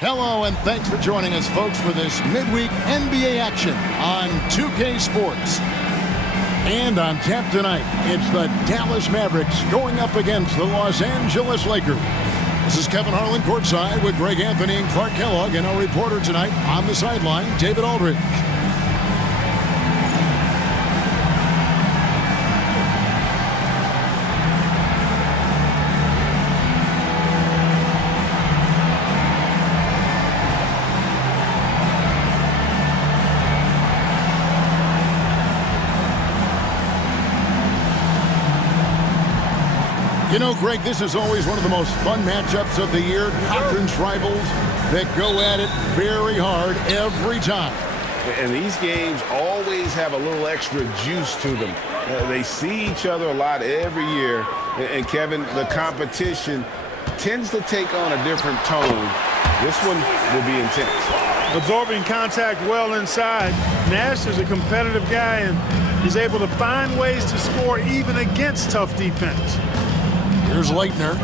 Hello, and thanks for joining us, folks, for this midweek NBA action on 2K Sports. And on tap tonight, it's the Dallas Mavericks going up against the Los Angeles Lakers. This is Kevin Harlan courtside with Greg Anthony and Clark Kellogg, and our reporter tonight on the sideline, David Aldridge. You know, Greg, this is always one of the most fun matchups of the year. Conference rivals that go at it very hard every time. And these games always have a little extra juice to them. They see each other a lot every year. And Kevin, the competition tends to take on a different tone. This one will be intense. Absorbing contact well inside. Nash is a competitive guy, and he's able to find ways to score even against tough defense. Here's Leitner.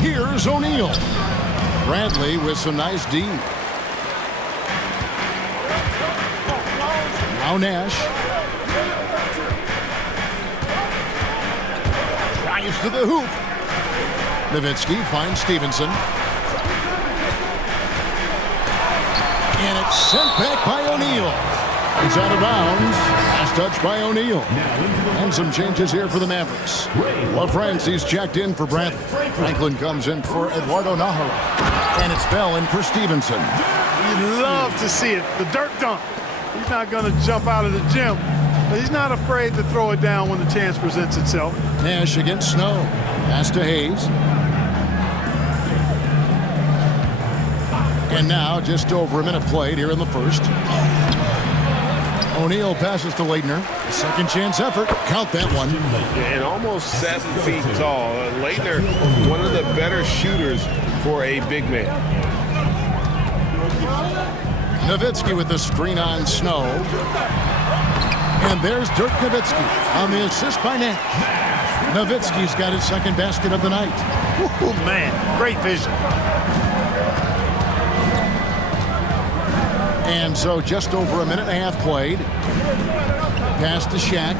Here's O'Neal. Bradley with some nice D. Now Nash. Drives to the hoop. Nowitzki finds Stevenson. And it's sent back by O'Neal. It's out of bounds. Last touch by O'Neal. And some changes here for the Mavericks. LaFrancie's checked in for Bradley. Franklin comes in for Eduardo Nahara. And it's Bell in for Stevenson. You love to see it. The dirt dunk. He's not going to jump out of the gym, but he's not afraid to throw it down when the chance presents itself. Nash against Snow. Pass to Hayes. And now just over a minute played here in the first. O'Neal passes to Leitner. Second chance effort. Count that one. And almost 7 feet tall. Leitner, one of the better shooters for a big man. Nowitzki with the screen on Snow. And there's Dirk Nowitzki on the assist by Nash. Nowitzki's got his second basket of the night. Oh, man, great vision. And so just over a minute and a half played. Pass to Shaq.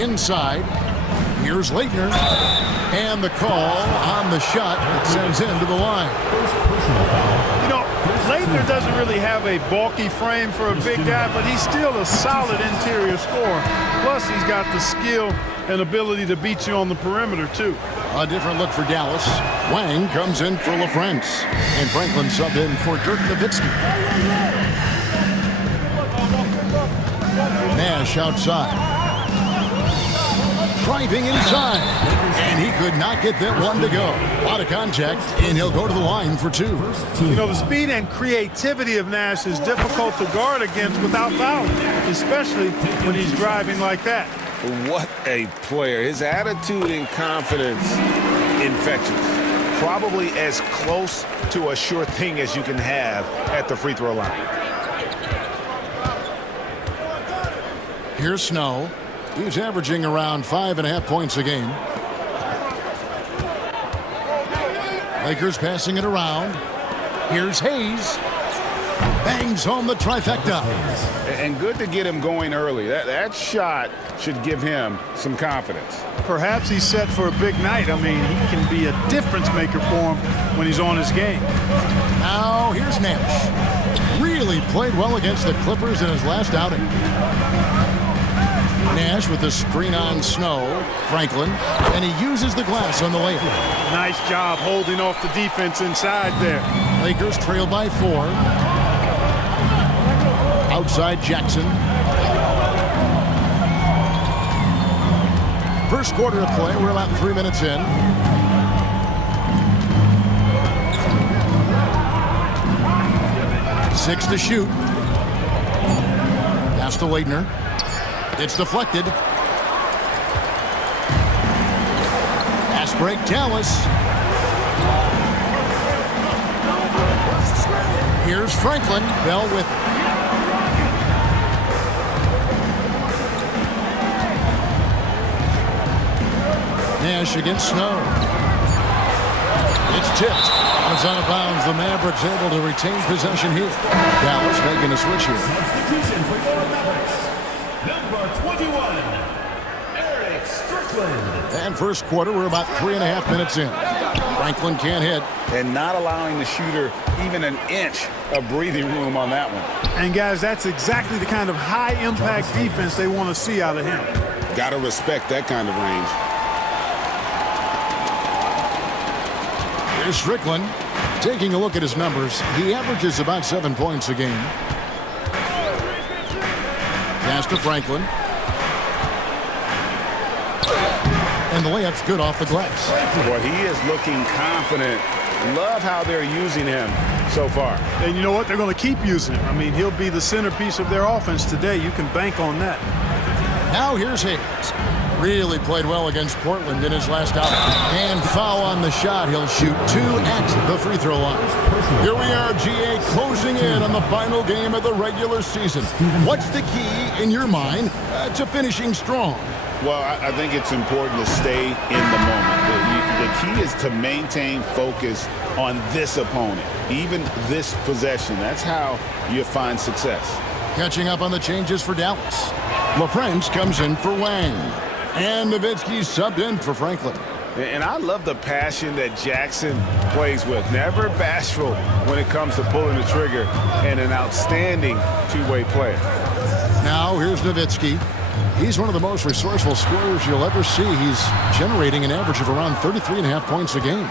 Inside. Here's Leitner. And the call on the shot that sends him to the line. You know, Leitner doesn't really have a bulky frame for a big guy, but he's still a solid interior scorer. Plus, he's got the skill and ability to beat you on the perimeter, too. A different look for Dallas. Wang comes in for LaFrance. And Franklin subbed in for Dirk Nowitzki. Nash outside. Driving inside. And he could not get that one to go. Out of contact, and he'll go to the line for two. You know, the speed and creativity of Nash is difficult to guard against without fouling, especially when he's driving like that. What a player. His attitude and confidence, infectious. Probably as close to a sure thing as you can have at the free throw line. Here's Snow. He's averaging around 5.5 points a game. Lakers passing it around. Here's Hayes. Bangs home the trifecta. And good to get him going early. That shot should give him some confidence. Perhaps he's set for a big night. I mean, he can be a difference maker for him when he's on his game. Now here's Nash. Really played well against the Clippers in his last outing. Nash with the screen on Snow. Franklin. And he uses the glass on the layup. Nice job holding off the defense inside there. Lakers trail by 4. Outside Jackson. First quarter of play. We're about 3 minutes in. Six to shoot. Pass to Leitner. It's deflected. Pass break, Dallas. Here's Franklin. Bell with it. Nash against Snow. It's tipped. It's out of bounds. The Mavericks able to retain possession here. Dallas making a switch here. Substitution for your Mavericks. Number 21, Eric Strickland. And first quarter, we're about 3.5 minutes in. Franklin can't hit. And not allowing the shooter even an inch of breathing room on that one. And guys, that's exactly the kind of high-impact defense they want to see out of him. Got to respect that kind of range. Here's Strickland. Taking a look at his numbers, he averages about 7 points a game. Pass to Franklin. And the layup's good off the glass. Boy, he is looking confident. Love how they're using him so far. And you know what? They're going to keep using him. I mean, he'll be the centerpiece of their offense today. You can bank on that. Now here's Hayes. Really played well against Portland in his last outing. And foul on the shot. He'll shoot 2 at the free throw line. Here we are, GA, closing in on the final game of the regular season. What's the key, in your mind, to finishing strong? Well, I think it's important to stay in the moment. The key is to maintain focus on this opponent, even this possession. That's how you find success. Catching up on the changes for Dallas. LaFrance comes in for Wang. And Nowitzki subbed in for Franklin. And I love the passion that Jackson plays with. Never bashful when it comes to pulling the trigger, and an outstanding two-way player. Now here's Nowitzki. He's one of the most resourceful scorers you'll ever see. He's generating an average of around 33.5 points a game.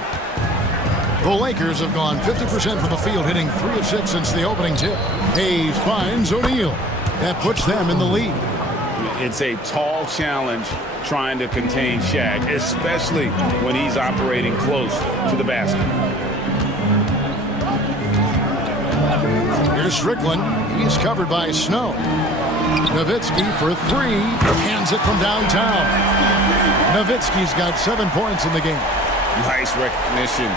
The Lakers have gone 50% from the field, hitting 3 of 6 since the opening tip. Hayes finds O'Neal. That puts them in the lead. It's a tall challenge trying to contain Shaq, especially when he's operating close to the basket. Here's Strickland. He's covered by Snow. Nowitzki for 3. Hands it from downtown. Nowitzki's got 7 points in the game. Nice recognition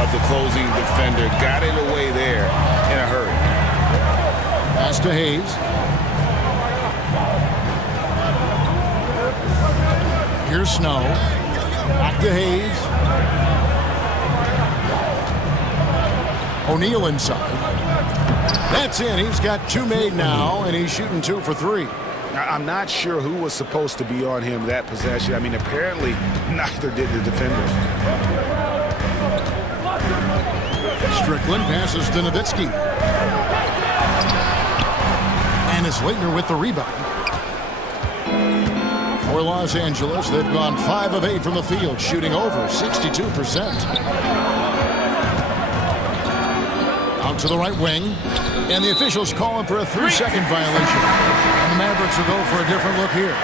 of the closing defender. Got it away there in a hurry. Pass to Hayes. Here's Snow. Back to Hayes. O'Neal inside. That's in. He's got 2 made now, and he's shooting 2 for 3. I'm not sure who was supposed to be on him that possession. I mean, apparently neither did the defenders. Strickland passes to Nowitzki. And it's Leitner with the rebound. For Los Angeles, they've gone 5 of 8 from the field, shooting over 62%. Out to the right wing, and the officials calling for a 3-second violation. And the Mavericks will go for a different look here.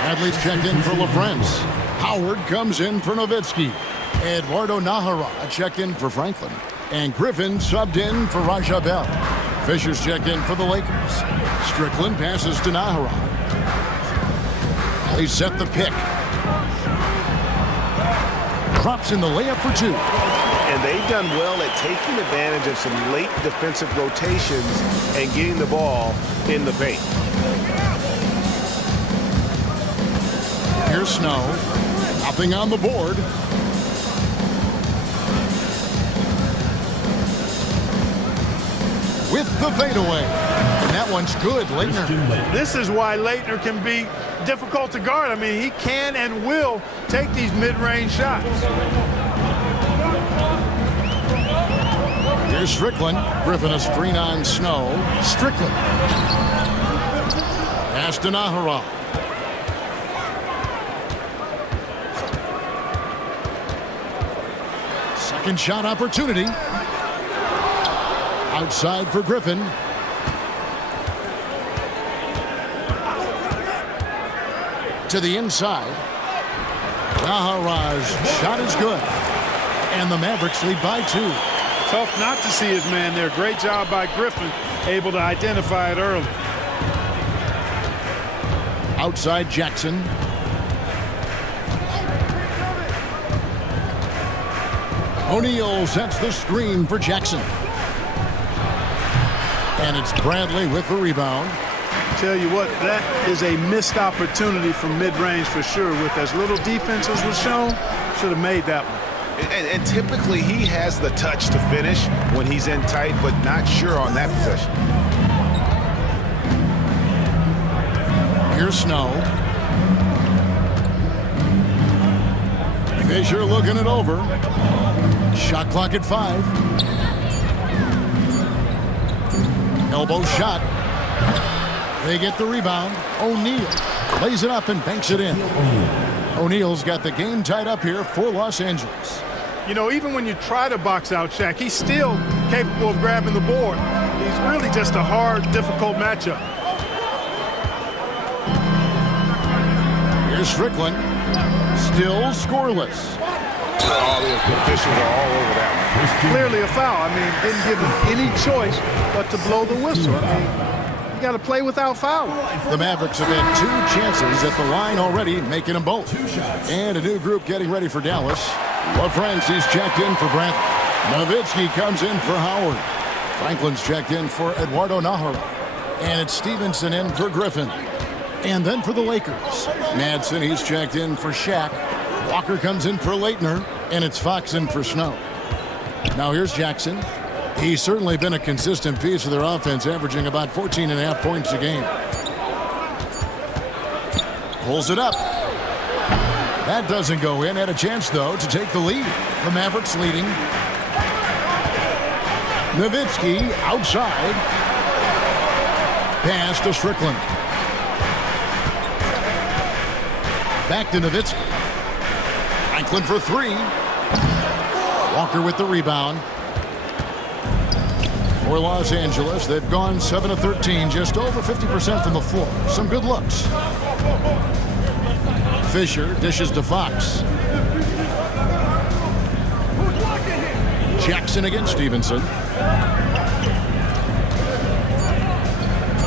Bradley's checked in for LaFrance. Howard comes in for Nowitzki. Eduardo Nahara checked in for Franklin. And Griffin subbed in for Raja Bell. Fisher's checked in for the Lakers. Strickland passes to Nahara. They set the pick. Drops in the layup for 2. And they've done well at taking advantage of some late defensive rotations and getting the ball in the paint. Here's Snow. Nothing on the board. With the fadeaway. And that one's good, Leitner. This is why Leitner can be difficult to guard. I mean, he can and will take these mid-range shots. Here's Strickland. Griffin a screen on Snow. Strickland. Pass to Nahara. Second shot opportunity. Outside for Griffin. To the inside. Nahara's shot is good. And the Mavericks lead by 2. Tough not to see his man there. Great job by Griffin, able to identify it early. Outside Jackson. O'Neal sets the screen for Jackson. And it's Bradley with the rebound. Tell you what, that is a missed opportunity from mid-range for sure. With as little defense as was shown, should have made that one. And typically he has the touch to finish when he's in tight, but not sure on that possession. Here's Snow. Fisher looking it over. Shot clock at 5. Elbow shot. They get the rebound. O'Neal lays it up and banks it in. O'Neal's got the game tied up here for Los Angeles. You know, even when you try to box out Shaq, he's still capable of grabbing the board. He's really just a hard, difficult matchup. Here's Strickland. Still scoreless. Oh, the officials are all over that one. Clearly a foul. I mean, didn't give him any choice but to blow the whistle. I mean, you got to play without fouling. The Mavericks have had 2 chances at the line already, making them both. And a new group getting ready for Dallas. LaFrancie's checked in for Brent. Nowitzki comes in for Howard. Franklin's checked in for Eduardo Nahara. And it's Stevenson in for Griffin. And then for the Lakers, Madsen, he's checked in for Shaq. Walker comes in for Leitner, and it's Fox in for Snow. Now here's Jackson. He's certainly been a consistent piece of their offense, averaging about 14.5 points a game. Pulls it up. That doesn't go in. Had a chance, though, to take the lead. The Mavericks leading. Nowitzki outside. Pass to Strickland. Back to Nowitzki. Franklin for 3. Walker with the rebound. For Los Angeles, they've gone 7 of 13, just over 50% from the floor. Some good looks. Fisher dishes to Fox. Jackson against Stevenson.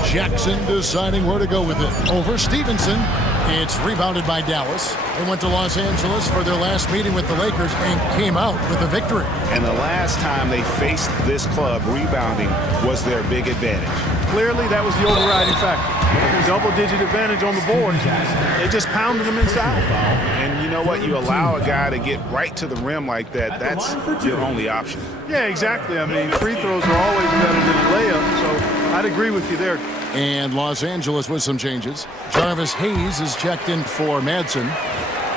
Jackson deciding where to go with it. Over Stevenson. It's rebounded by Dallas. They went to Los Angeles for their last meeting with the Lakers and came out with a victory. And the last time they faced this club, rebounding was their big advantage. Clearly, that was the overriding factor. Double-digit advantage on the board. They just pounded them inside. And you know what? You allow a guy to get right to the rim like that, that's your only option. Yeah, exactly. I mean, free throws are always better than a layup, so I'd agree with you there. And Los Angeles with some changes. Jarvis Hayes is checked in for Madsen.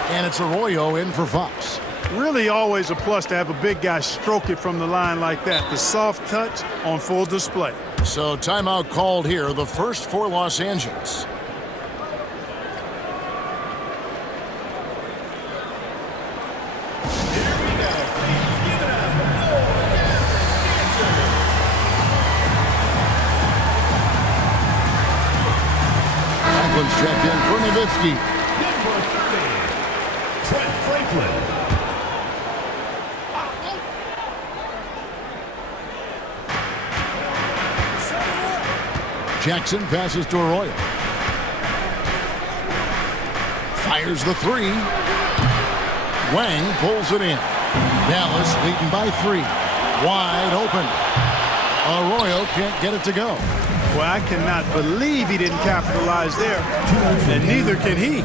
And it's Arroyo in for Fox. Really always a plus to have a big guy stroke it from the line like that. The soft touch on full display. So timeout called here, the first for Los Angeles. Franklin's checked in for Nowitzki. Number 30, Trent Franklin. Jackson passes to Arroyo. Fires the 3. Wang pulls it in. Dallas leading by 3. Wide open. Arroyo can't get it to go. Well, I cannot believe he didn't capitalize there. And neither can he.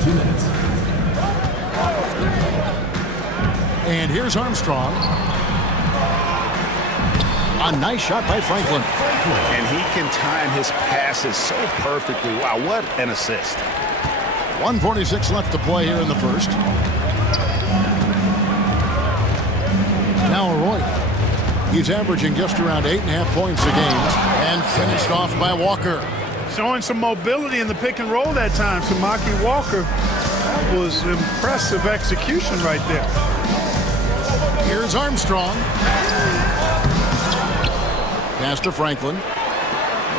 And here's Armstrong. A nice shot by Franklin. And he can time his passes so perfectly. Wow, what an assist. 1:46 left to play here in the first. Now Arroyo. He's averaging just around 8.5 points a game and finished off by Walker. Showing some mobility in the pick and roll that time. Samaki Walker. That was impressive execution right there. Here's Armstrong. Pass to Franklin.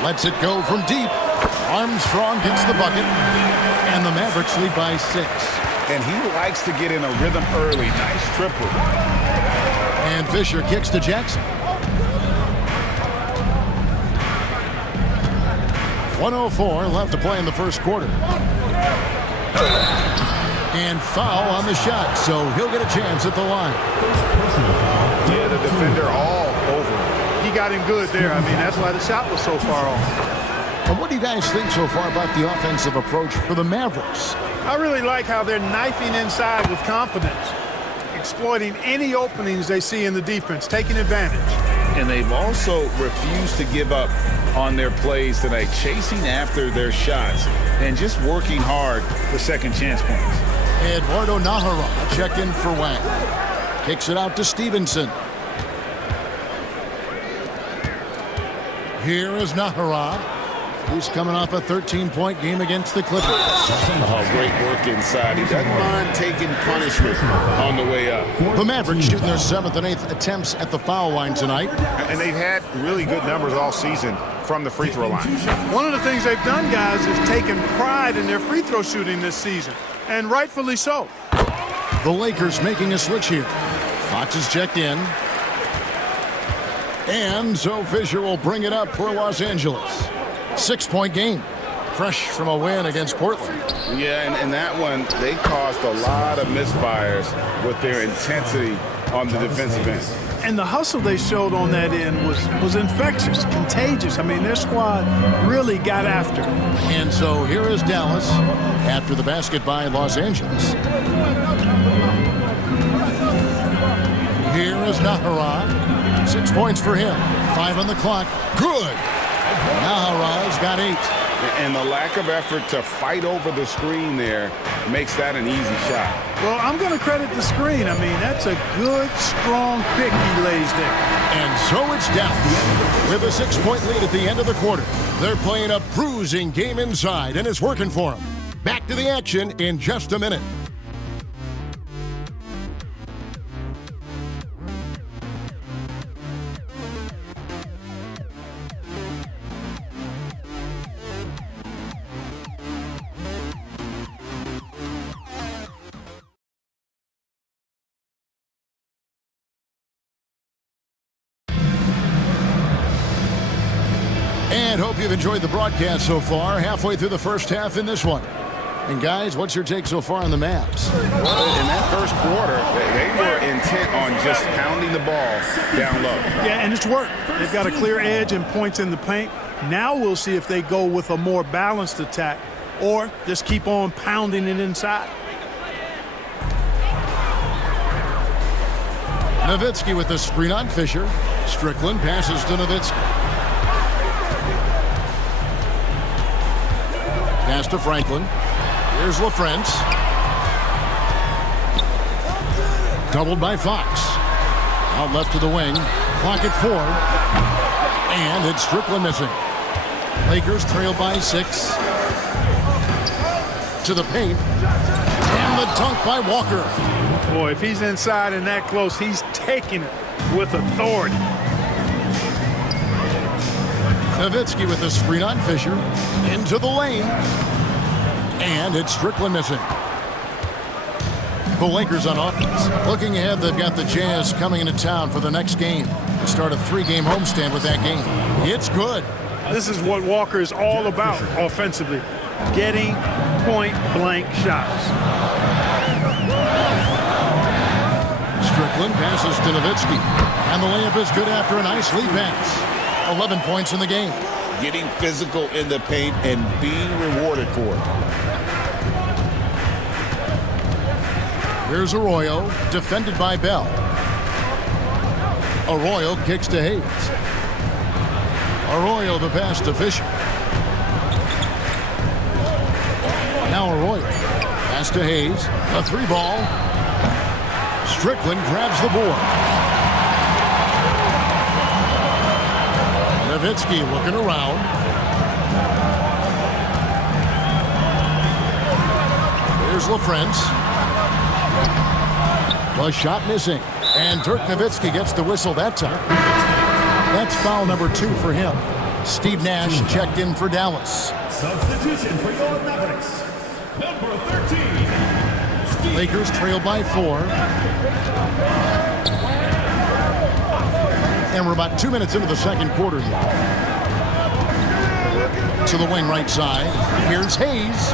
Lets it go from deep. Armstrong gets the bucket. And the Mavericks lead by 6. And he likes to get in a rhythm early. Nice triple. And Fisher kicks to Jackson. 1:04 left to play in the first quarter. And foul on the shot, so he'll get a chance at the line. Yeah, the defender all over him. He got him good there. I mean, that's why the shot was so far off. And what do you guys think so far about the offensive approach for the Mavericks? I really like how they're knifing inside with confidence. exploiting any openings they see in the defense, taking advantage. And they've also refused to give up on their plays tonight, chasing after their shots and just working hard for second chance points. Eduardo Nahara checked in for Wang. Kicks it out to Stevenson. Here is Nahara. He's coming off a 13-point game against the Clippers. Oh, great work inside. He doesn't mind taking punishment on the way up. The Mavericks shooting their 7th and 8th attempts at the foul line tonight. And they've had really good numbers all season from the free throw line. One of the things they've done, guys, is taken pride in their free throw shooting this season, and rightfully so. The Lakers making a switch here. Fox is checked in. And so Fisher will bring it up for Los Angeles. 6-point game. Fresh from a win against Portland. Yeah, and that one, they caused a lot of misfires with their intensity on the defensive end. And the hustle they showed on that end was infectious, contagious. I mean, their squad really got after it. And so here is Dallas after the basket by Los Angeles. Here is Nahara. 6 points for him. 5 on the clock. Good. Nahara's got 8. And the lack of effort to fight over the screen there makes that an easy shot. Well, I'm going to credit the screen. I mean, that's a good, strong pick he lays there. And so it's Dallas with a 6-point lead at the end of the quarter. They're playing a bruising game inside, and it's working for them. Back to the action in just a minute. And hope you've enjoyed the broadcast so far. Halfway through the first half in this one. And guys, what's your take so far on the Mavs? Well, in that first quarter, they were intent on just pounding the ball down low. Yeah, and it's worked. They've got a clear edge and points in the paint. Now we'll see if they go with a more balanced attack or just keep on pounding it inside. Nowitzki with the screen on Fisher. Strickland passes to Nowitzki. Pass to Franklin. Here's LaFrance. Doubled by Fox. Out left to the wing. Clock at 4. And it's Strickland missing. Lakers trail by 6. To the paint. And the dunk by Walker. Boy, if he's inside and that close, he's taking it with authority. Nowitzki with the screen on Fisher. Into the lane. And it's Strickland missing. The Lakers on offense. Looking ahead, they've got the Jazz coming into town for the next game. They start a 3-game homestand with that game. It's good. This is what Walker is all about offensively. Getting point-blank shots. Strickland passes to Nowitzki. And the layup is good after a nice lead pass. 11 points in the game. Getting physical in the paint and being rewarded for it. Here's Arroyo, defended by Bell. Arroyo kicks to Hayes. Arroyo the pass to Fisher. Now Arroyo. Pass to Hayes. A 3-ball. Strickland grabs the board. Nowitzki looking around. Here's LaFrance. The shot missing. And Dirk Nowitzki gets the whistle that time. That's foul number 2 for him. Steve Nash checked in for Dallas. Substitution for your Mavericks. Number 13. Steve. Lakers trail by 4. And we're about 2 minutes into the second quarter here. To the wing right side. Here's Hayes.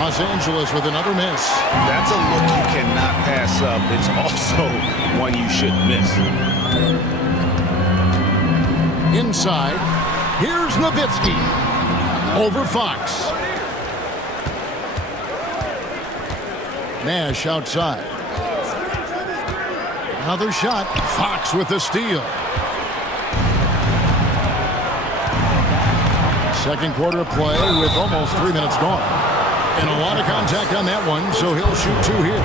Los Angeles with another miss. That's a look you cannot pass up. It's also one you shouldn't miss. Inside. Here's Nowitzki. Over Fox. Nash outside. Another shot. Fox with the steal. Second quarter play with almost 3 minutes gone. And a lot of contact on that one, so he'll shoot 2 here.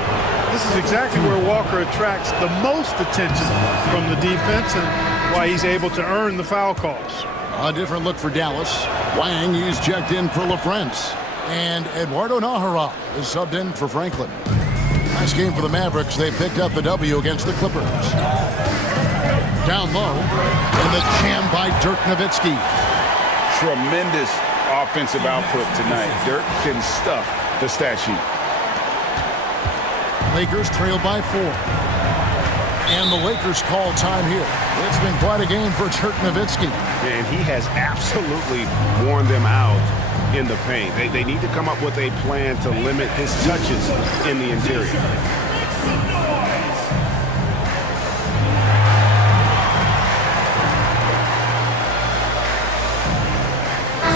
This is exactly where Walker attracts the most attention from the defense and why he's able to earn the foul calls. A different look for Dallas. Wang, he's checked in for LaFrance. And Eduardo Nájera is subbed in for Franklin. Nice game for the Mavericks. They picked up the W against the Clippers. Down low, and the jam by Dirk Nowitzki. Tremendous offensive output tonight. Dirk can stuff the stat sheet. Lakers trail by 4. And the Lakers call time here. It's been quite a game for Dirk Nowitzki. And he has absolutely worn them out in the paint. They need to come up with a plan to limit his touches in the interior.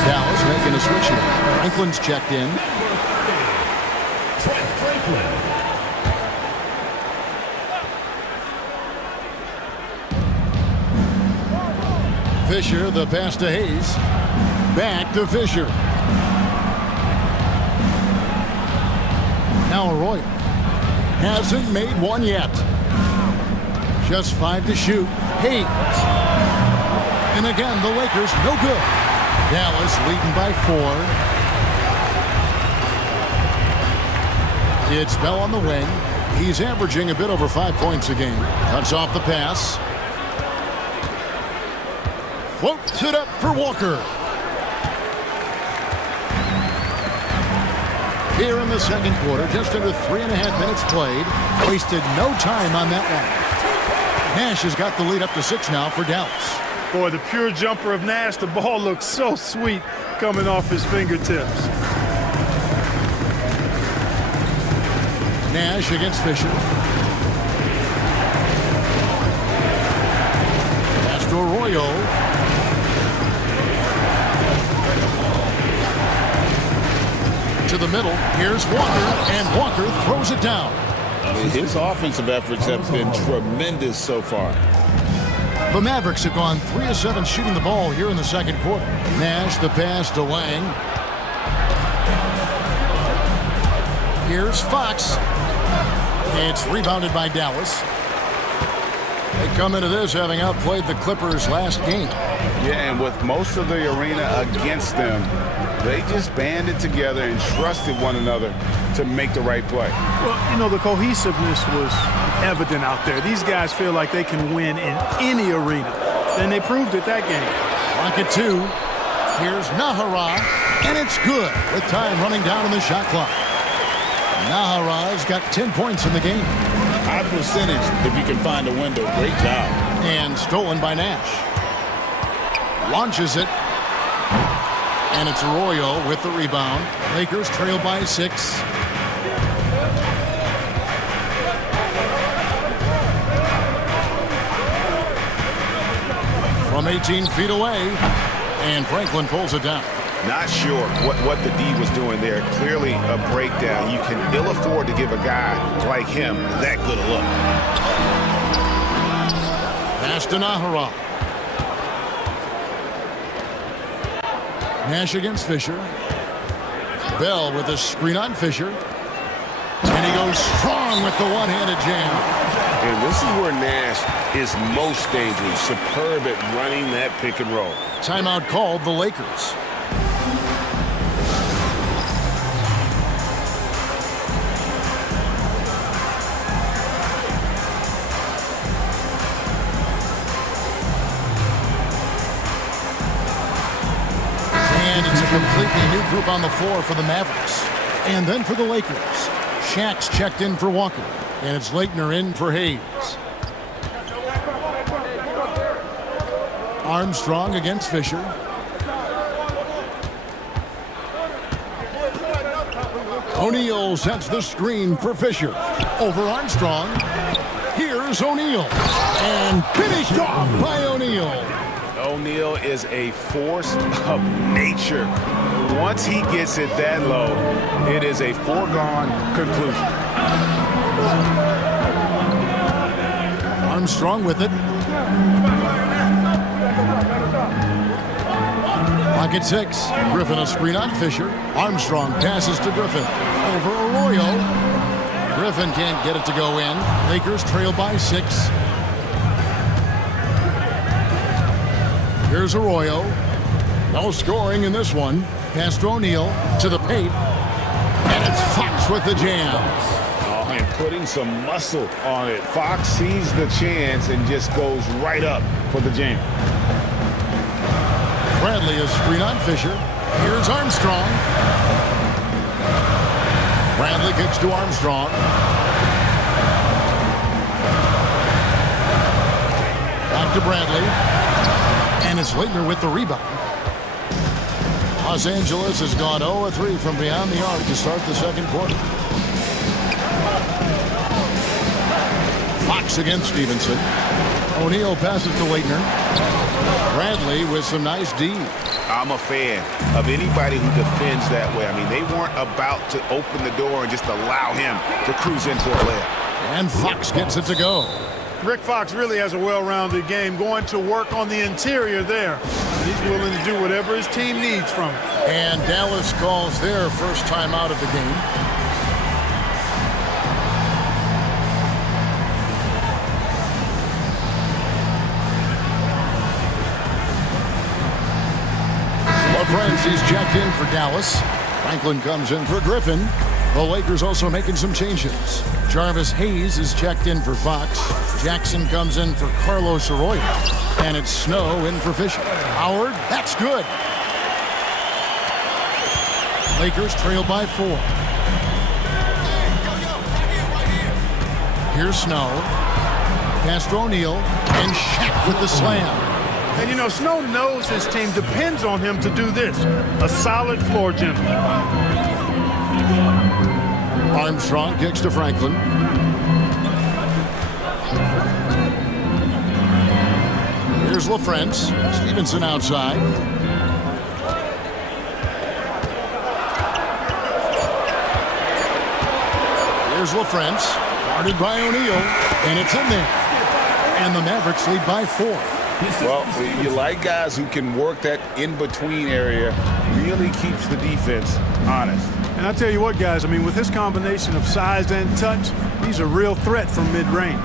Dallas making a switch here. Franklin's checked in. Trent Franklin. Fisher, the pass to Hayes. Back to Fisher. Now Arroyo. Hasn't made one yet. Just 5 to shoot. Hayes. And again, the Lakers no good. Dallas leading by 4. It's Bell on the wing. He's averaging a bit over 5 points a game. Cuts off the pass. Floats it up for Walker. Here in the second quarter, just under 3.5 minutes played. Wasted no time on that one. Nash has got the lead up to 6 now for Dallas. Boy, the pure jumper of Nash, the ball looks so sweet coming off his fingertips. Nash against Fisher. Pass to Arroyo. To the middle. Here's Walker, and Walker throws it down. His offensive efforts have been tremendous so far. The Mavericks have gone 3 of 7 shooting the ball here in the second quarter. Nash the pass to Wang. Here's Fox. It's rebounded by Dallas. They come into this having outplayed the Clippers last game. Yeah, and with most of the arena against them, they just banded together and trusted one another to make the right play. Well, you know, the cohesiveness was evident out there. These guys feel like they can win in any arena, and they proved it that game. Rocket 2. Here's Nájera, and it's good with time running down on the shot clock. Nájera's got 10 points in the game. High percentage if you can find a window. Great job. And stolen by Nash. Launches it. And it's Arroyo with the rebound. Lakers trail by 6. From 18 feet away. And Franklin pulls it down. Not sure what the D was doing there. Clearly a breakdown. You can ill afford to give a guy like him that good a look. Pass to Nájera. Nash against Fisher. Bell with a screen on Fisher. And he goes strong with the one-handed jam. And this is where Nash is most dangerous. Superb at running that pick and roll. Timeout called the Lakers. And it's a completely new group on the floor for the Mavericks. And then for the Lakers. Shaq's checked in for Walker. And it's Leitner in for Hayes. Armstrong against Fisher. O'Neal sets the screen for Fisher. Over Armstrong. Here's O'Neal. And finished off by O'Neal. O'Neal is a force of nature. Once he gets it that low, it is a foregone conclusion. Armstrong with it. Pocket 6. Griffin a screen on Fisher. Armstrong passes to Griffin. Over Arroyo. Griffin can't get it to go in. Lakers trail by 6. Here's Arroyo. No scoring in this one. Pass to O'Neal to the paint. And it's Fox with the jam. Oh, and putting some muscle on it. Fox sees the chance and just goes right up for the jam. Bradley a screen on Fisher. Here's Armstrong. Bradley kicks to Armstrong. Back to Bradley. And it's Leitner with the rebound. Los Angeles has gone 0-3 from beyond the arc to start the second quarter. Fox against Stevenson. O'Neal passes to Leitner. Bradley with some nice D. I'm a fan of anybody who defends that way. I mean, they weren't about to open the door and just allow him to cruise in for a layup. And Fox gets it to go. Rick Fox really has a well-rounded game, going to work on the interior there. He's willing to do whatever his team needs from him. And Dallas calls their first time out of the game. Francie's checked in for Dallas. Franklin comes in for Griffin. The Lakers also making some changes. Jarvis Hayes is checked in for Fox. Jackson comes in for Carlos Arroyo. And it's Snow in for Fisher. Howard, that's good. Lakers trail by 4. Here's Snow. Pass to O'Neal. And Shaq with the slam. And, you know, Snow knows his team depends on him to do this. A solid floor general. Armstrong kicks to Franklin. Here's LaFrance. Stevenson outside. Here's LaFrance. Guarded by O'Neal. And it's in there. And the Mavericks lead by 4. Well, you like guys who can work that in-between area, really keeps the defense honest. And I tell you what, guys, I mean, with this combination of size and touch, he's a real threat from mid-range.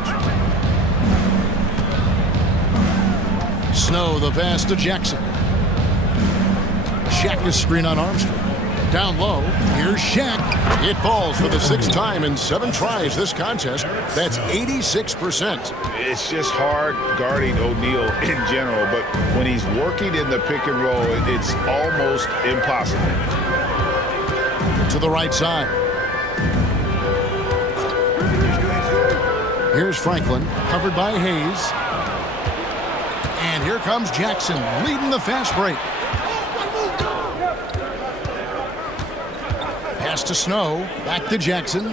Snow, the pass to Jackson. Shaq is screen on Armstrong. Down low, here's Shaq. It falls for the 6th time in 7 tries this contest. That's 86%. It's just hard guarding O'Neal in general, but when he's working in the pick and roll, it's almost impossible. To the right side. Here's Franklin, covered by Hayes. And here comes Jackson, leading the fast break. Pass to Snow, back to Jackson.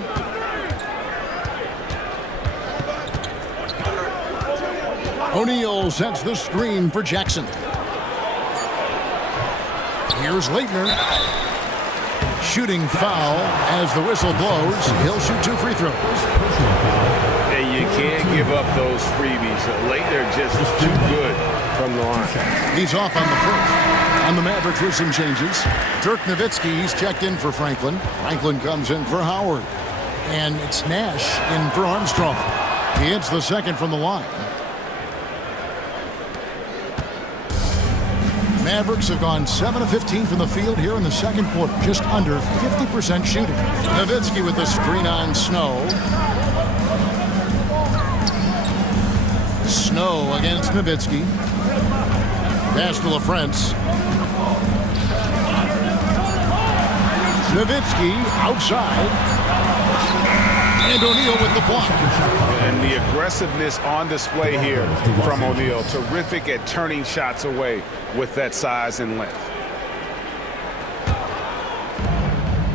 O'Neal sets the screen for Jackson. Here's Leitner. Shooting foul as the whistle blows. He'll shoot 2 free throws. And you can't give up those freebies. Leitner just too good from the line. He's off on the first. On the Mavericks with some changes. Dirk Nowitzki, he's checked in for Franklin. Franklin comes in for Howard. And it's Nash in for Armstrong. He hits the second from the line. Mavericks have gone 7 of 15 from the field here in the second quarter. Just under 50% shooting. Nowitzki with the screen on Snow. Snow against Nowitzki. Pass to LaFrance. Nowitzki outside. And O'Neal with the block. And the aggressiveness on display here from O'Neal. Terrific at turning shots away with that size and length.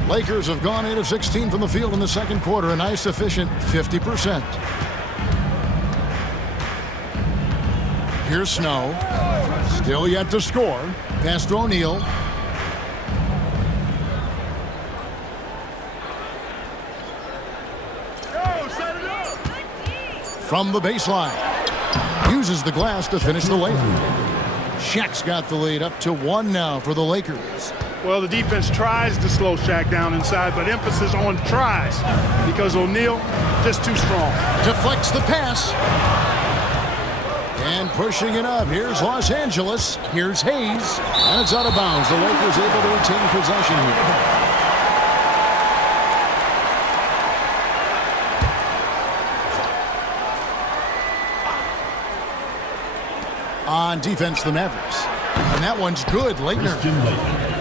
Lakers have gone 8 of 16 from the field in the second quarter. A nice efficient 50%. Here's Snow. Still yet to score. Pass to O'Neal. From the baseline. Uses the glass to finish the layup. Shaq's got the lead up to 1 now for the Lakers. Well, the defense tries to slow Shaq down inside, but emphasis on tries because O'Neal just too strong. Deflects the pass. And pushing it up. Here's Los Angeles. Here's Hayes. And it's out of bounds. The Lakers able to retain possession here. On defense, the Mavericks. And that one's good, Leitner.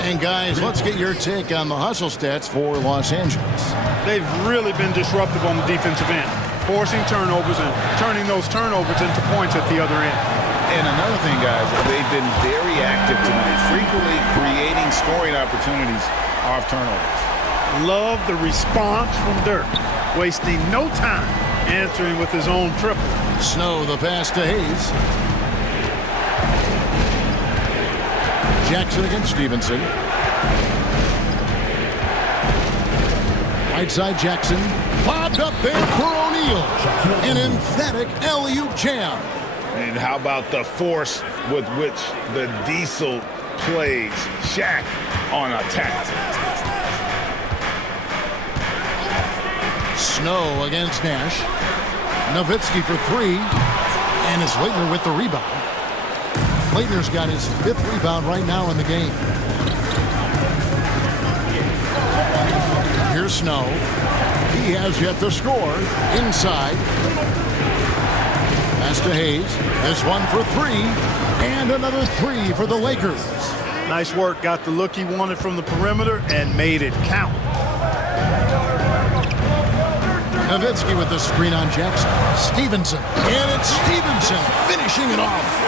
And guys, let's get your take on the hustle stats for Los Angeles. They've really been disruptive on the defensive end, forcing turnovers and turning those turnovers into points at the other end. And another thing, guys, they've been very active tonight, frequently creating scoring opportunities off turnovers. Love the response from Dirk, wasting no time answering with his own triple. Snow, the pass to Hayes. Jackson against Stevenson. Right side Jackson. Bobbed up there for O'Neal. An emphatic alley-oop jam. And how about the force with which the Diesel plays Shaq on attack? Snow against Nash. Nowitzki for 3. And it's Leitner with the rebound. Leitner's got his 5th rebound right now in the game. Here's Snow. He has yet to score. Inside. Pass to Hayes. This one for 3. And another 3 for the Lakers. Nice work. Got the look he wanted from the perimeter and made it count. Nowitzki with the screen on Jackson. Stevenson. And it's Stevenson finishing it off.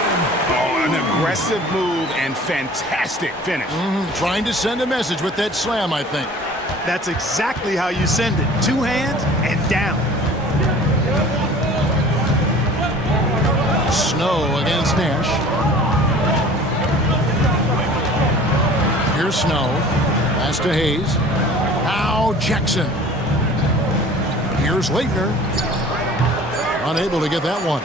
Oh, an aggressive move and fantastic finish. Trying to send a message with that slam, I think. That's exactly how you send it. 2 hands and down. Snow against Nash. Here's Snow. Pass to Hayes. Now Jackson. Here's Leitner. Unable to get that one.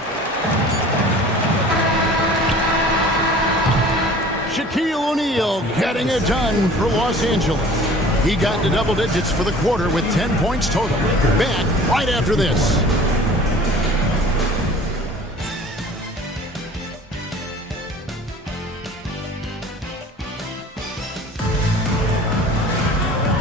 Shaquille O'Neal getting it done for Los Angeles. He got to double digits for the quarter with 10 points total. Back right after this.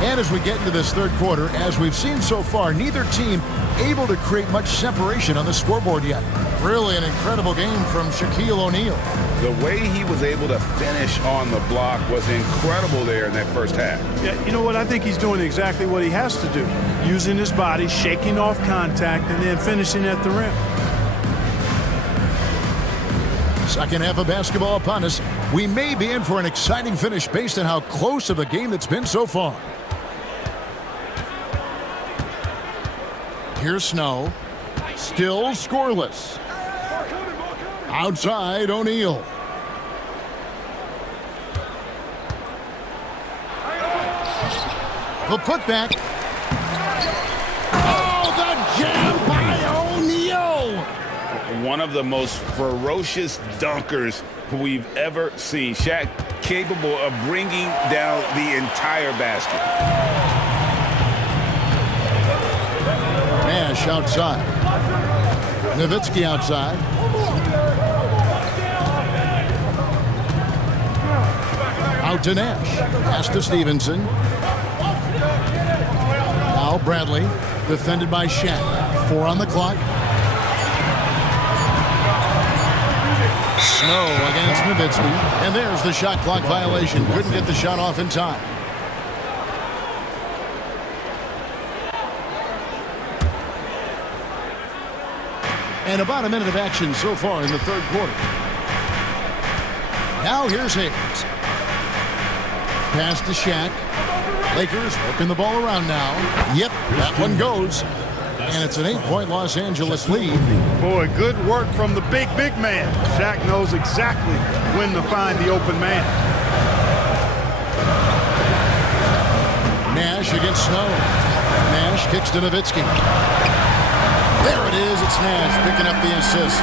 And as we get into this third quarter, as we've seen so far, neither team able to create much separation on the scoreboard yet. Really an incredible game from Shaquille O'Neal. The way he was able to finish on the block was incredible there in that first half. Yeah, you know what? I think he's doing exactly what he has to do. Using his body, shaking off contact, and then finishing at the rim. Second half of basketball upon us. We may be in for an exciting finish based on how close of a game that's been so far. Here's Snow. Still scoreless. Outside, O'Neal. The putback. Oh, the jam by O'Neal. One of the most ferocious dunkers we've ever seen. Shaq capable of bringing down the entire basket. Nash outside. Nowitzki outside. Out to Nash. Pass to Stevenson. Now Bradley. Defended by Shaq. 4 on the clock. Snow against Nowitzki. And there's the shot clock violation. Couldn't get the shot off in time. And about a minute of action so far in the third quarter. Now here's Hayes. Pass to Shaq. Lakers working the ball around now. Yep, that one goes. And it's an 8-point Los Angeles lead. Boy, good work from the big man. Shaq knows exactly when to find the open man. Nash against Snow. Nash kicks to Nowitzki. There it is. It's Nash picking up the assist.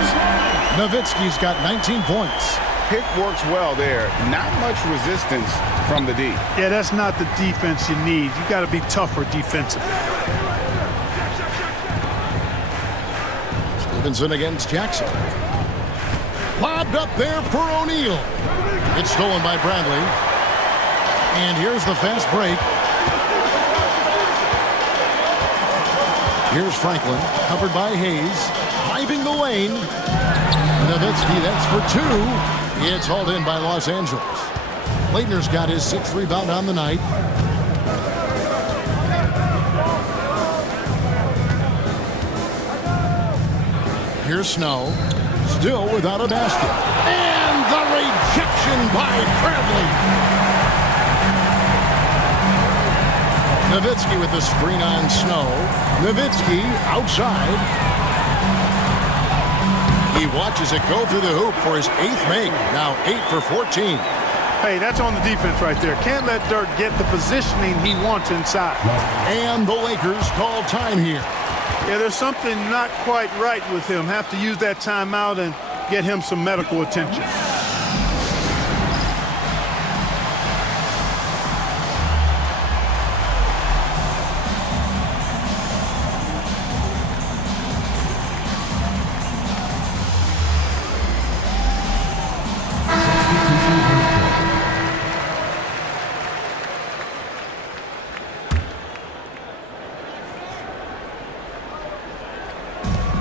Nowitzki's got 19 points. Pick works well there. Not much resistance from the D. Yeah, that's not the defense you need. You got to be tougher defensively. Stevenson against Jackson. Lobbed up there for O'Neal. It's stolen by Bradley. And here's the fast break. Here's Franklin, covered by Hayes. Driving the lane. Nowitzki, that's for two. It's hauled in by Los Angeles. Leitner's got his 6th rebound on the night. Here's Snow. Still without a basket. And the rejection by Bradley. Nowitzki with the screen on Snow. Nowitzki outside. He watches it go through the hoop for his 8th make. Now 8 for 14. Hey, that's on the defense right there. Can't let Dirk get the positioning he wants inside. And the Lakers call time here. Yeah, there's something not quite right with him. Have to use that timeout and get him some medical attention.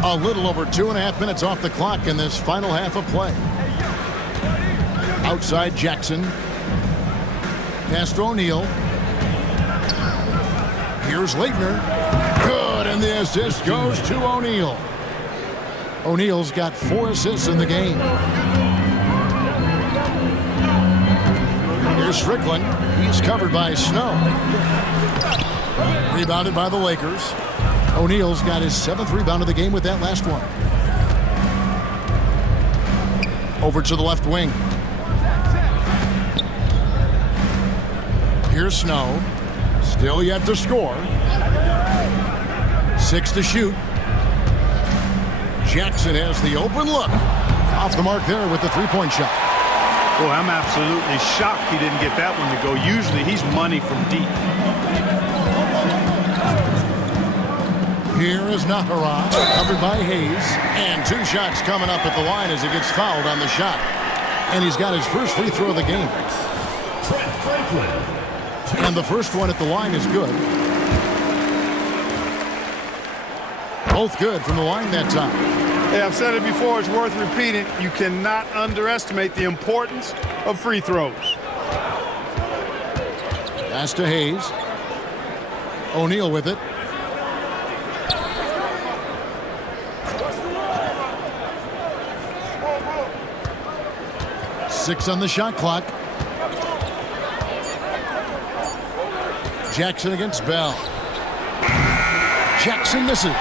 A little over 2.5 minutes off the clock in this final half of play. Outside Jackson. Pass to O'Neal. Here's Leitner. Good, and the assist goes to O'Neal. O'Neal's got 4 assists in the game. Here's Strickland. He's covered by Snow. Rebounded by the Lakers. O'Neal's got his 7th rebound of the game with that last one. Over to the left wing. Here's Snow. Still yet to score. 6 to shoot. Jackson has the open look. Off the mark there with the 3-point shot. Boy, I'm absolutely shocked he didn't get that one to go. Usually he's money from deep. Here is Nahara, covered by Hayes. And 2 shots coming up at the line as he gets fouled on the shot. And he's got his first free throw of the game. And the first one at the line is good. Both good from the line that time. Hey, I've said it before, it's worth repeating. You cannot underestimate the importance of free throws. Pass to Hayes. O'Neal with it. Six on the shot clock. Jackson against Bell. Jackson misses.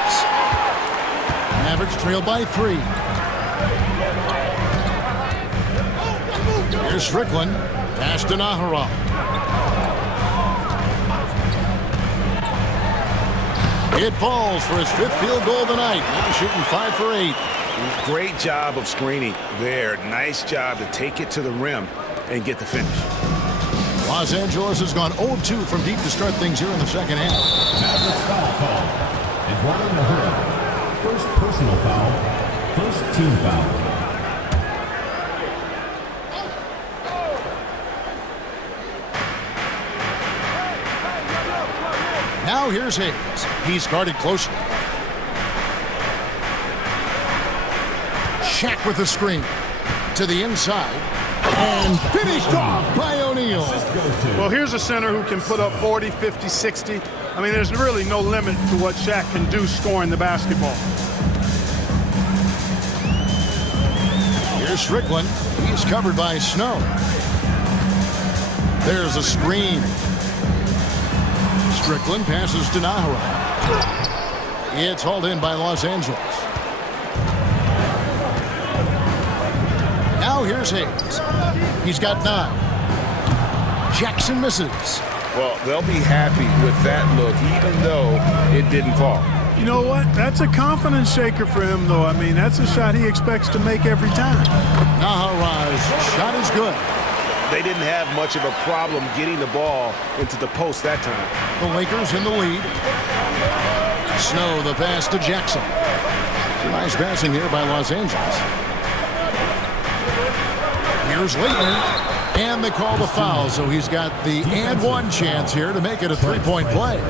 Mavericks trail by 3. Here's Strickland. Pass to Nahara. It falls for his 5th field goal of the night. Now shooting 5 for 8. Great job of screening there. Nice job to take it to the rim and get the finish. Los Angeles has gone 0 of 2 from deep to start things here in the second half. Mavericks foul call. Eduardo Nahara. First personal foul. First team foul. Now here's Hayes. He's guarded closely. Shaq with the screen to the inside and finished off by O'Neal. Well, here's a center who can put up 40, 50, 60. I mean, there's really no limit to what Shaq can do scoring the basketball. Here's Strickland. He's covered by Snow. There's a screen. Strickland passes to Nahara. It's hauled in by Los Angeles. Now here's Hayes. He's got 9. Jackson misses. Well, they'll be happy with that look, even though it didn't fall. You know what? That's a confidence shaker for him, though. I mean, that's a shot he expects to make every time. Naharaj's shot is good. They didn't have much of a problem getting the ball into the post that time. The Lakers in the lead. Snow, the pass to Jackson. Nice passing here by Los Angeles. Here's Leitner. And they call the foul, so he's got the and one chance here to make it a three-point play.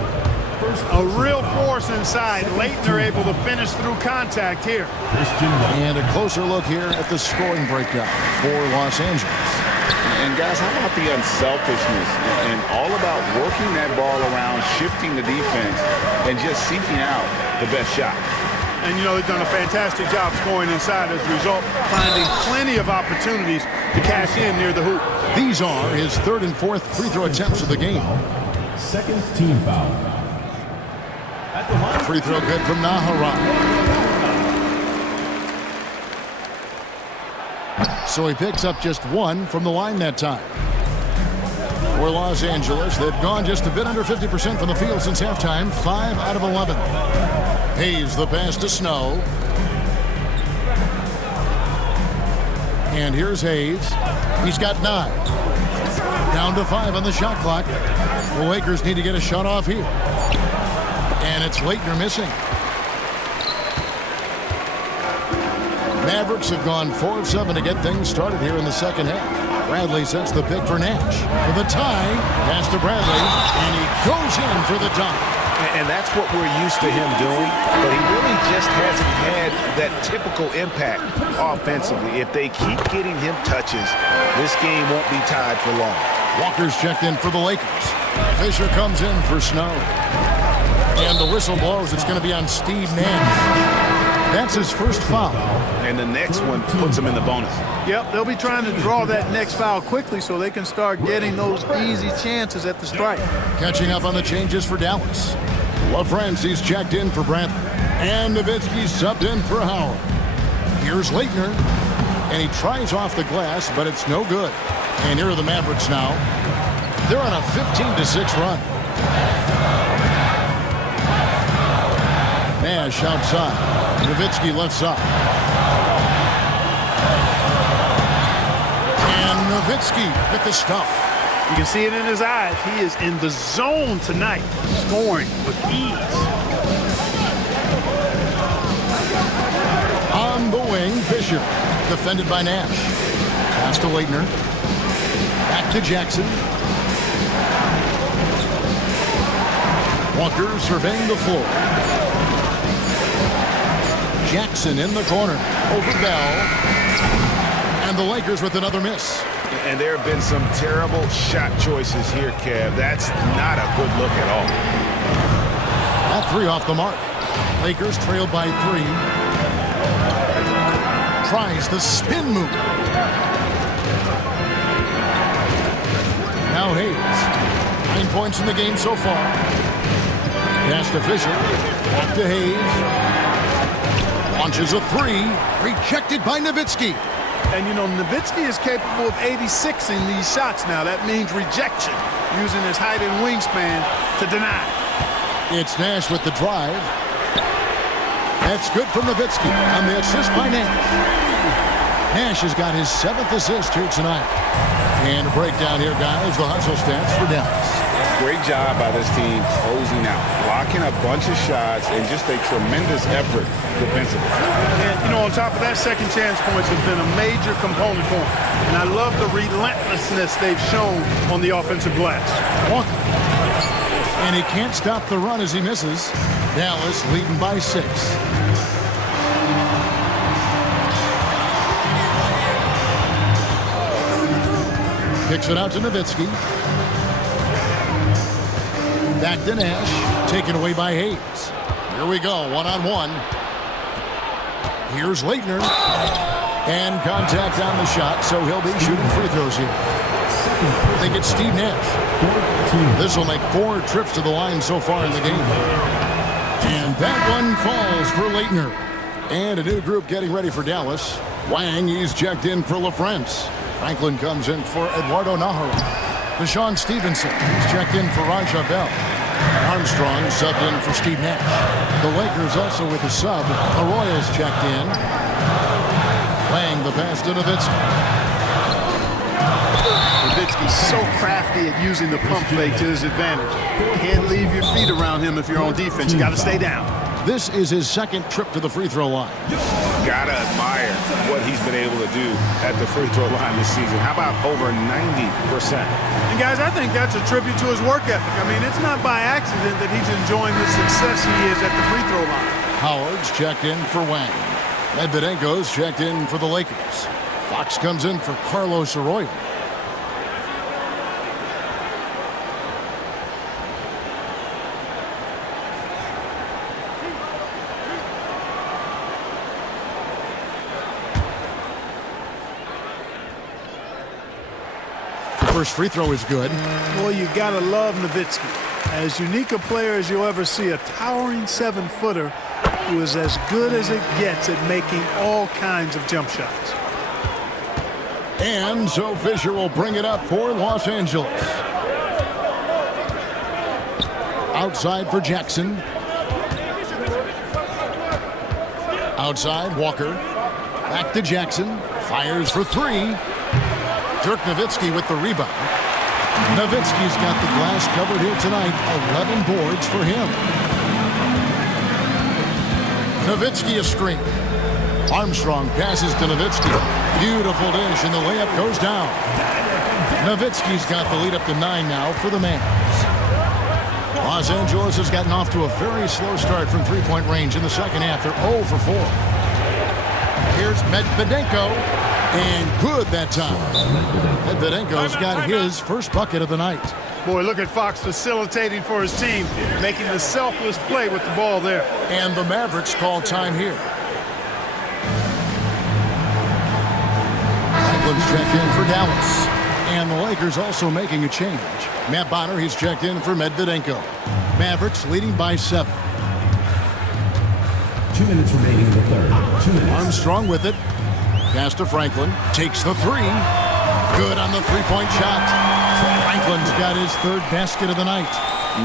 A real force inside. Leitner able to finish through contact here. And a closer look here at the scoring breakdown for Los Angeles. And guys, how about the unselfishness and all about working that ball around, shifting the defense, and just seeking out the best shot. And, you know, they've done a fantastic job scoring inside as a result, finding plenty of opportunities to cash in near the hoop. These are his third and fourth free throw attempts of the game. Second team foul. Free throw good from Naharaj. So he picks up just one from the line that time. For Los Angeles, they've gone just a bit under 50% from the field since halftime, 5 out of 11. Hayes the pass to Snow. And here's Hayes. He's got 9. Down to 5 on the shot clock. The Lakers need to get a shot off here. And it's Leitner missing. Mavericks have gone 4 of 7 to get things started here in the second half. Bradley sets the pick for Nash. For the tie, pass to Bradley, and he goes in for the dunk. And that's what we're used to him doing, but he really just hasn't had that typical impact offensively. If they keep getting him touches, this game won't be tied for long. Walker's checked in for the Lakers. Fisher comes in for Snow. And the whistle blows. It's going to be on Steve Nash. That's his first foul. And the next one puts him in the bonus. Yep, they'll be trying to draw that next foul quickly so they can start getting those easy chances at the strike. Catching up on the changes for Dallas. LaFrancie's checked in for Brantley. And Nowitzki's subbed in for Howard. Here's Leitner. And he tries off the glass, but it's no good. And here are the Mavericks now. They're on a 15-6 run. Nash outside. Nowitzki left side. And Nowitzki with the stuff. You can see it in his eyes. He is in the zone tonight, scoring with ease. On the wing, Fisher. Defended by Nash. Pass to Leitner. Back to Jackson. Walker surveying the floor. Jackson in the corner. Over Bell. And the Lakers with another miss. And there have been some terrible shot choices here, Kev. That's not a good look at all. All 3 off the mark. Lakers trailed by 3. Tries the spin move. Now Hayes. 9 points in the game so far. Pass to Fisher. Back to Hayes. Launches a 3. Rejected by Nowitzki. And, you know, Nowitzki is capable of 86ing these shots now. That means rejection, using his height and wingspan to deny. It's Nash with the drive. That's good from Nowitzki on the assist by Nash. Nash has got his 7th assist here tonight. And a breakdown here, guys, the hustle stats for Dallas. Great job by this team closing out, blocking a bunch of shots, and just a tremendous effort defensively. And, you know, on top of that, second chance points have been a major component for them. And I love the relentlessness they've shown on the offensive glass. Walker. And he can't stop the run as he misses. Dallas leading by 6. Kicks it out to Nowitzki. Back to Nash. Taken away by Hayes. Here we go. 1-on-1. Here's Leitner. And contact on the shot, so he'll be shooting free throws here. I think it's Steve Nash. This will make 4 trips to the line so far in the game. And that one falls for Leitner. And a new group getting ready for Dallas. Wang, he's checked in for LaFrance. Franklin comes in for Eduardo Naharaj. Deshaun Stevenson, he's checked in for Raja Bell. Armstrong subbed in for Steve Nash. The Lakers also with a sub. Arroyo's checked in. Playing the pass to Nowitzki. Nowitzki's so crafty at using the pump fake to his advantage. Can't leave your feet around him if you're on defense. You got to stay down. This is his second trip to the free throw line. Gotta admire what he's been able to do at the free throw line this season. How about over 90%? And guys, I think that's a tribute to his work ethic. I mean, it's not by accident that he's enjoying the success he is at the free throw line. Howard's checked in for Wang. Medvedev's checked in for the Lakers. Fox comes in for Carlos Arroyo. First free throw is good. Boy, you gotta love Nowitzki. As unique a player as you'll ever see, a towering 7-footer who is as good as it gets at making all kinds of jump shots. And so Fisher will bring it up for Los Angeles. Outside for Jackson. Outside, Walker. Back to Jackson. Fires for three. Dirk Nowitzki with the rebound. Nowitzki's got the glass covered here tonight. 11 boards for him. Nowitzki a screen. Armstrong passes to Nowitzki. Beautiful dish, and the layup goes down. Nowitzki's got the lead up to 9 now for the Mavs. Los Angeles has gotten off to a very slow start from three-point range in the second half. They're 0 for 4. Here's Medvedev. And good that time. Medvedev's got his first bucket of the night. Boy, look at Fox facilitating for his team, making the selfless play with the ball there. And the Mavericks call time here. Franklin's checked in for Dallas. And the Lakers also making a change. Matt Bonner, he's checked in for Medvedev. Mavericks leading by 7. 2 minutes remaining in the third. 2 minutes. Armstrong with it. Pass to Franklin. Takes the three. Good on the three-point shot. Franklin's got his third basket of the night.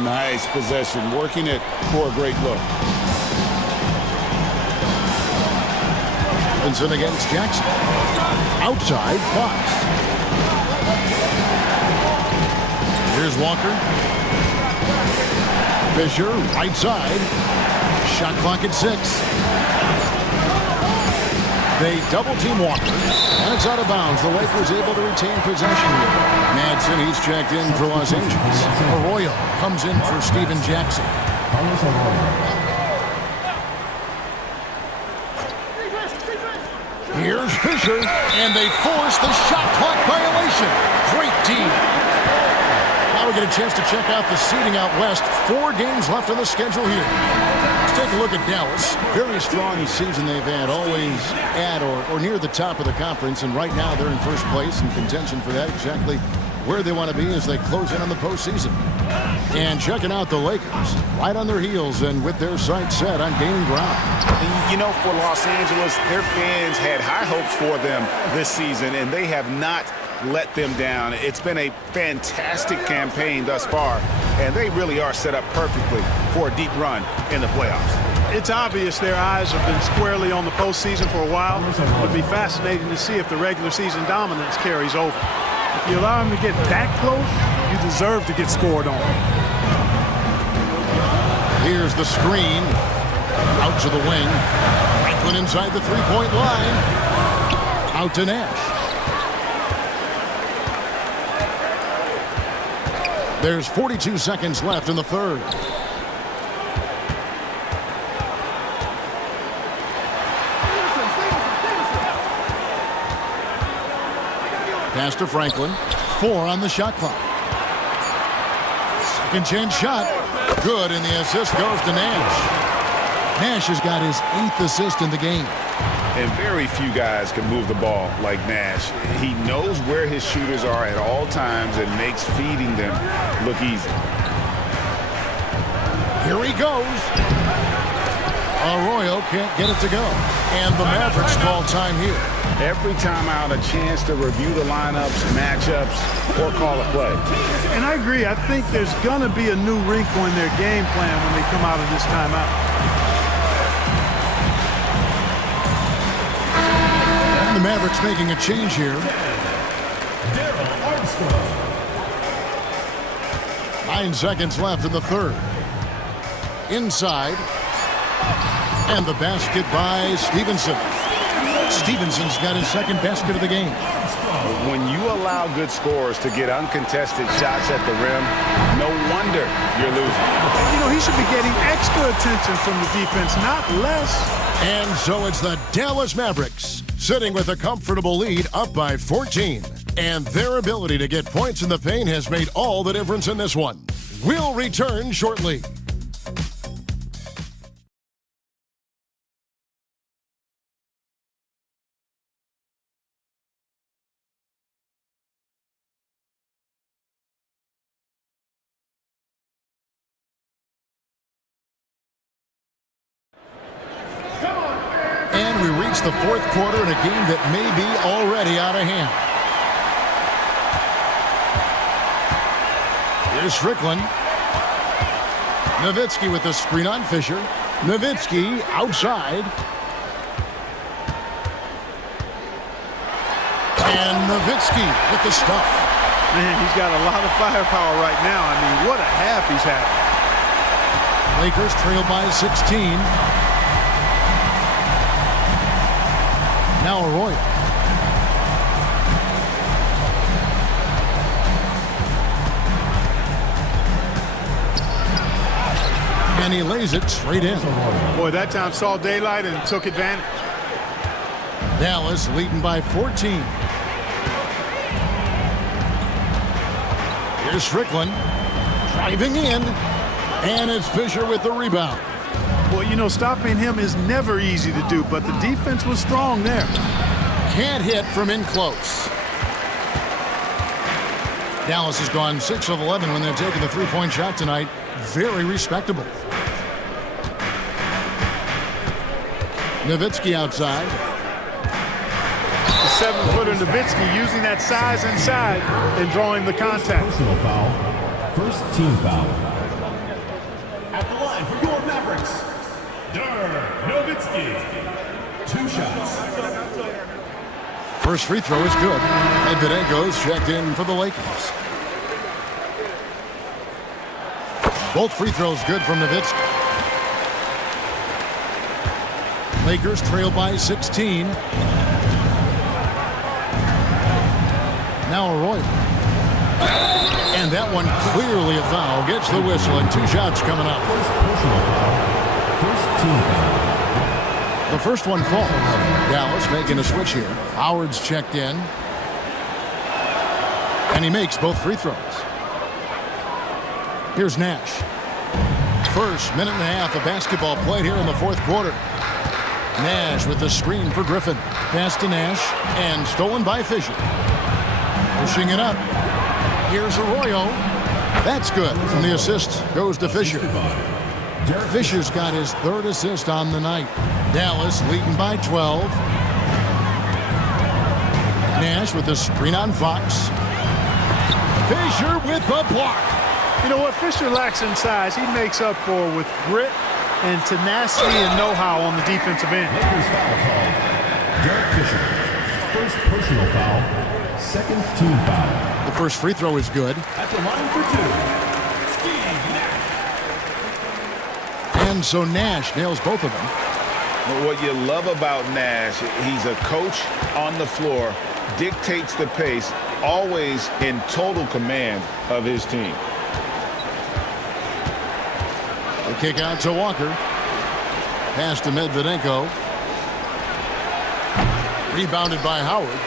Nice possession. Working it for a great look. Vincent against Jackson. Outside, Fox. Here's Walker. Fisher, right side. Shot clock at 6. They double-team Walker, and it's out of bounds. The Lakers able to retain possession here. Madsen, he's checked in for Los Angeles. Arroyo comes in for Steven Jackson. Here's Fisher, and they force the shot clock violation. Great team. Now we get a chance to check out the seeding out west. 4 games left on the schedule here. Let's take a look at Dallas. Very strong season they've had, always at or near the top of the conference, and right now they're in first place in contention for that, exactly where they want to be as they close in on the postseason. And checking out the Lakers, right on their heels and with their sights set on gaining ground. You know, for Los Angeles, their fans had high hopes for them this season, and they have not let them down. It's been a fantastic campaign thus far, and they really are set up perfectly for a deep run in the playoffs. It's obvious their eyes have been squarely on the postseason for a while. It would be fascinating to see if the regular season dominance carries over. If you allow them to get that close, you deserve to get scored on. Here's the screen. Out to the wing. Franklin inside the three-point line. Out to Nash. There's 42 seconds left in the third. Pass to Franklin. 4 on the shot clock. Second chance shot. Good, and the assist goes to Nash. Nash has got his 8th assist in the game. And very few guys can move the ball like Nash. He knows where his shooters are at all times and makes feeding them look easy. Here he goes. Arroyo can't get it to go. And the Mavericks call time here. Every time out, a chance to review the lineups, matchups, or call a play. And I agree. I think there's going to be a new wrinkle in their game plan when they come out of this timeout. And the Mavericks making a change here. 9 seconds left in the third. Inside. And the basket by Stevenson. Stevenson's got his second basket of the game. When you allow good scorers to get uncontested shots at the rim, no wonder you're losing. You know, he should be getting extra attention from the defense, not less. And so it's the Dallas Mavericks sitting with a comfortable lead up by 14. And their ability to get points in the paint has made all the difference in this one. We'll return shortly. And we reach the fourth quarter in a game that may be already out of hand. Here's Strickland. Nowitzki with the screen on Fisher. Nowitzki outside. And Nowitzki with the stuff. Man, he's got a lot of firepower right now. I mean, what a half he's had. Lakers trail by 16. Now Arroyo. And he lays it straight in. Boy, that time saw daylight and took advantage. Dallas leading by 14. Here's Strickland driving in. And it's Fisher with the rebound. Well, you know, stopping him is never easy to do, but the defense was strong there. Can't hit from in close. Dallas has gone 6 of 11 when they're taking the three-point shot tonight. Very respectable. Nowitzki outside. The 7-footer Nowitzki using that size inside and drawing the contact. Personal foul. First team foul. At the line for your Mavericks, Nowitzki. 2 shots. First free throw is good. And Medvedenko's checked in for the Lakers. Both free throws good from Nowitzki. Lakers trail by 16. Now Arroyo. And that one clearly a foul. Gets the whistle and 2 shots coming up. First team foul. The first one falls. Dallas making a switch here. Howard's checked in. And he makes both free throws. Here's Nash. First minute and a half of basketball played here in the fourth quarter. Nash with the screen for Griffin. Pass to Nash and stolen by Fisher. Pushing it up. Here's Arroyo. That's good. And the assist goes to Fisher. Fisher's got his 3rd assist on the night. Dallas leading by 12. Nash with the screen on Fox. Fisher with the block. You know what Fisher lacks in size, he makes up for with grit and tenacity and know-how on the defensive end. Lakers foul call. Derek Fisher. First personal foul. Second team foul. The first free throw is good. At the line for 2. Steve Nash. And so Nash nails both of them. What you love about Nash, he's a coach on the floor, dictates the pace, always in total command of his team. The kick out to Walker. Pass to Medvedenko. Rebounded by Howard.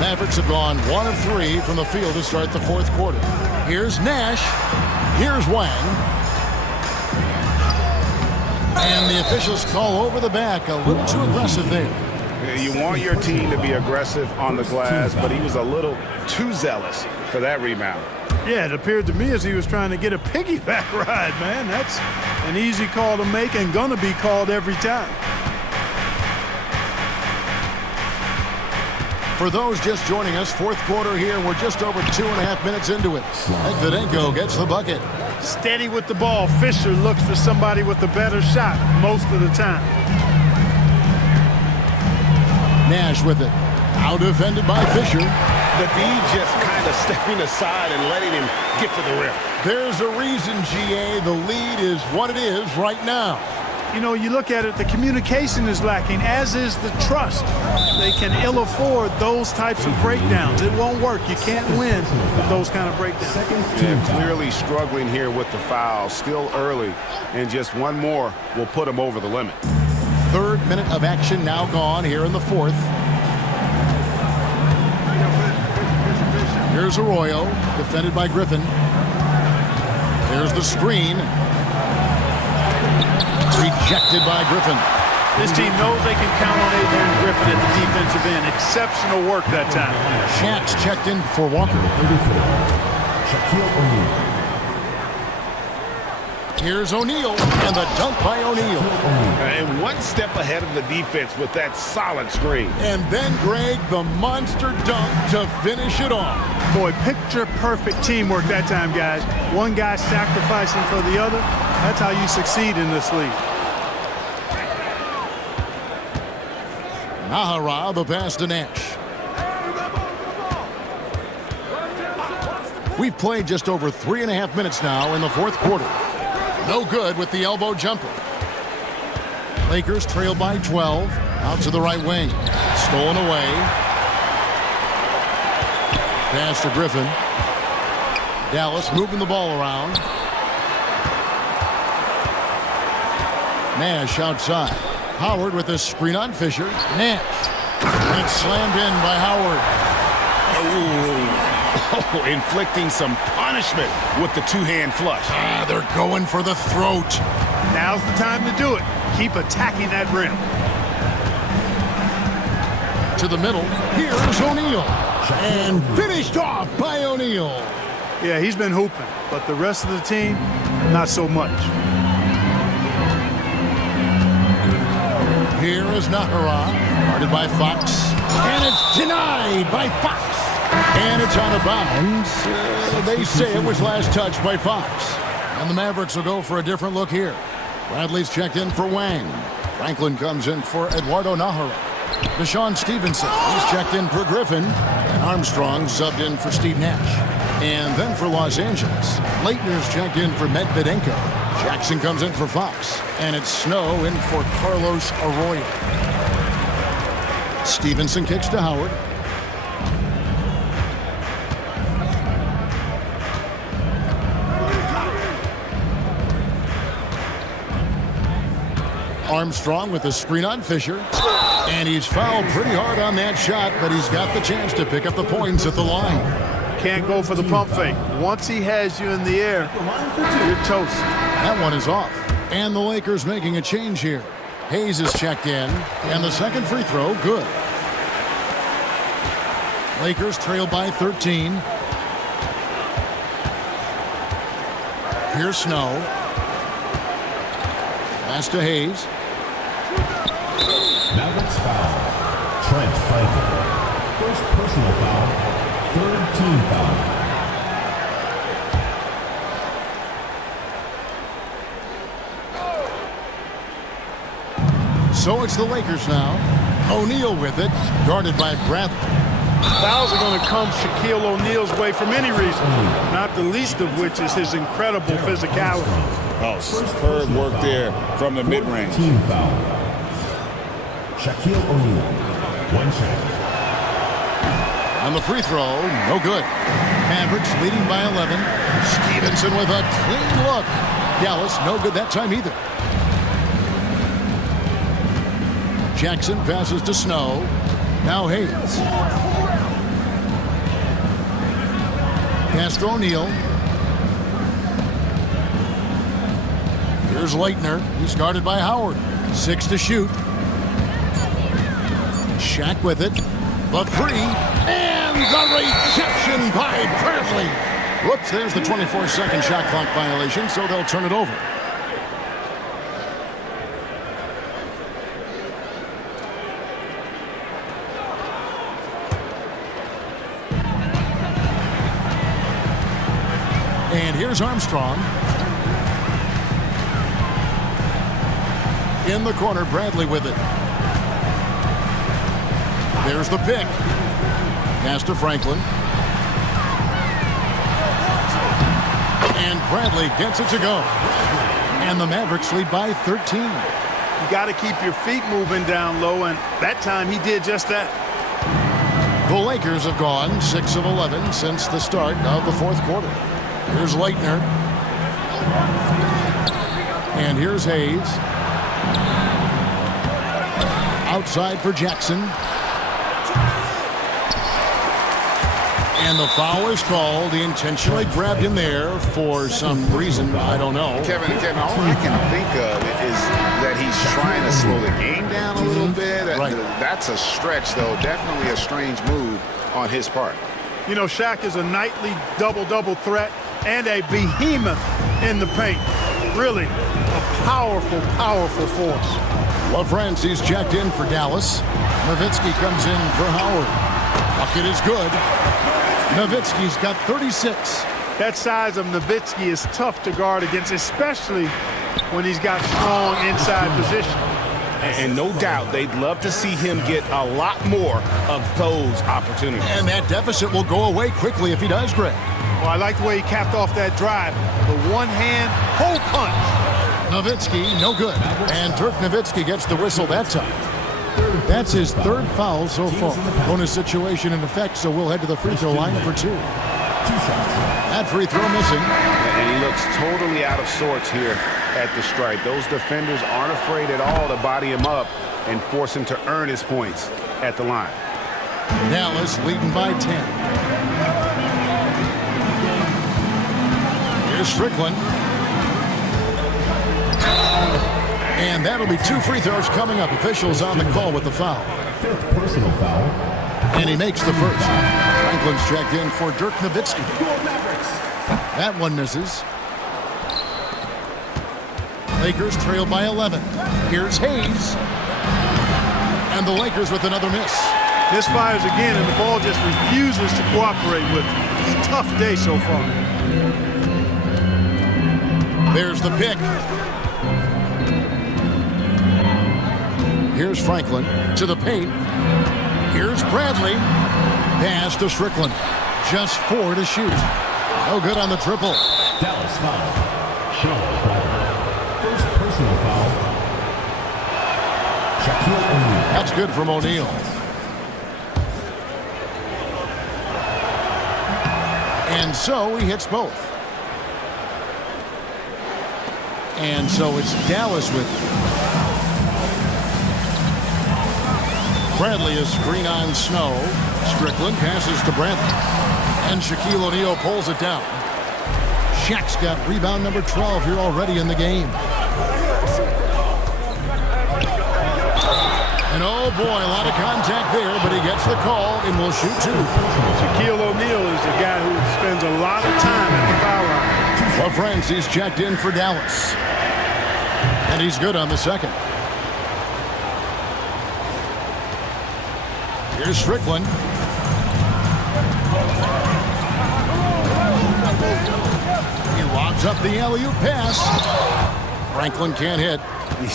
Mavericks have gone 1 of 3 from the field to start the fourth quarter. Here's Nash. Here's Wang. And the officials call over the back. A little too aggressive there. You want your team to be aggressive on the glass, but he was a little too zealous for that rebound. Yeah, it appeared to me as he was trying to get a piggyback ride, man. That's an easy call to make and gonna be called every time. For those just joining us, fourth quarter here. We're just over 2.5 minutes into it. MyNBAEra gets the bucket. Steady with the ball. Fisher looks for somebody with a better shot most of the time. Nash with it. Out defended by Fisher. The D just kind of stepping aside and letting him get to the rim. There's a reason, GA. The lead is what it is right now. You know, you look at it, the communication is lacking, as is the trust. They can ill afford those types of breakdowns. It won't work. You can't win with those kind of breakdowns. Yeah, clearly struggling here with the foul. Still early, and just one more will put him over the limit. Third minute of action now gone here in the fourth. Here's Arroyo, defended by Griffin. There's the screen. Rejected by Griffin. This team knows they can count on Adrian Griffin at the defensive end. Exceptional work that time. Shaq's checked in for Walker. Here's O'Neal, and the dunk by O'Neal. And one step ahead of the defense with that solid screen. And then, Greg, the monster dunk to finish it off. Boy, picture-perfect teamwork that time, guys. One guy sacrificing for the other. That's how you succeed in this league. Nahara, the pass to Nash. We've played just over 3.5 minutes now in the fourth quarter. No good with the elbow jumper. Lakers trail by 12. Out to the right wing. Stolen away. Pass to Griffin. Dallas moving the ball around. Nash outside. Howard with a screen on Fisher. Nash. And it's slammed in by Howard. Oh, inflicting some punishment with the two-hand flush. They're going for the throat. Now's the time to do it. Keep attacking that rim. To the middle. Here's O'Neal. And finished off by O'Neal. Yeah, he's been hooping, but the rest of the team, not so much. Here is Nahara, guarded by Fox. And it's denied by Fox. And it's out of bounds. They say it was last touched by Fox. And the Mavericks will go for a different look here. Bradley's checked in for Wang. Franklin comes in for Eduardo Nahara. Deshaun Stevenson, he's checked in for Griffin. And Armstrong subbed in for Steve Nash. And then for Los Angeles, Leitner's checked in for Medvedenko. Jackson comes in for Fox. And it's Snow in for Carlos Arroyo. Stevenson kicks to Howard. Armstrong with a screen on Fisher. And he's fouled pretty hard on that shot, but he's got the chance to pick up the points at the line. Can't go for the pump fake. Once he has you in the air, you're toast. That one is off. And the Lakers making a change here. Hayes is checked in, and the second free throw, good. Lakers trail by 13. Here's Snow. Pass to Hayes. Mavericks foul. Trent Franklin. First personal foul. Third team foul. So it's the Lakers now. O'Neal with it, guarded by Bradley. Fouls are going to come Shaquille O'Neal's way for many reasons, not the least of which is his incredible physicality. Oh, superb work there from the mid-range. Team foul. Shaquille O'Neal. One shot. On the free throw, no good. Mavericks leading by 11. Stevenson with a clean look. Dallas, no good that time either. Jackson passes to Snow. Now Hayes. Pass to O'Neal. Here's Leitner. He's guarded by Howard. 6 to shoot. Shaq with it. The three. And the reception by Bradley. Whoops, there's the 24-second shot clock violation, so they'll turn it over. And here's Armstrong. In the corner, Bradley with it. There's the pick. Pass to Franklin. And Bradley gets it to go. And the Mavericks lead by 13. You got to keep your feet moving down low, and that time he did just that. The Lakers have gone 6 of 11 since the start of the fourth quarter. Here's Leitner. And here's Hayes. Outside for Jackson. And the foul is called. He intentionally grabbed him there for some reason. I don't know. Kevin, all I can think of is that he's trying to slow the game down a little bit. Right. That's a stretch, though. Definitely a strange move on his part. You know, Shaq is a nightly double-double threat and a behemoth in the paint. Really a powerful, powerful force. LaFrancis checked in for Dallas. Nowitzki comes in for Howard. Bucket is good. Nowitzki's got 36. That size of Nowitzki is tough to guard against, especially when he's got strong inside position. And no doubt they'd love to see him get a lot more of those opportunities. And that deficit will go away quickly if he does, Greg. Well, I like the way he capped off that drive. The one-hand hole punch. Nowitzki, no good. And Dirk Nowitzki gets the whistle that time. That's his third foul so far. Bonus situation in effect, so we'll head to the free throw line for 2. That free throw missing. And he looks totally out of sorts here at the stripe. Those defenders aren't afraid at all to body him up and force him to earn his points at the line. Dallas leading by 10. Here's Strickland. And that'll be 2 free throws coming up. Officials on the call with the foul. Fifth personal foul. And he makes the first. Franklin's checked in for Dirk Nowitzki. That one misses. Lakers trail by 11. Here's Hayes. And the Lakers with another miss. Misfires again, and the ball just refuses to cooperate with him. It's a tough day so far. There's the pick. Here's Franklin to the paint. Here's Bradley. Pass to Strickland. Just 4 to shoot. No good on the triple. Dallas foul. First personal foul. Shaquille O'Neal. That's good from O'Neal. And so he hits both. And so it's Dallas with Bradley is screen on Snow. Strickland passes to Bradley. And Shaquille O'Neal pulls it down. Shaq's got rebound number 12 here already in the game. And oh boy, a lot of contact there, but he gets the call and will shoot 2. Shaquille O'Neal is a guy who spends a lot of time at the foul line. LaFrancis checked in for Dallas. And he's good on the second. Here's Strickland. He lobs up the alley-oop pass. Franklin can't hit.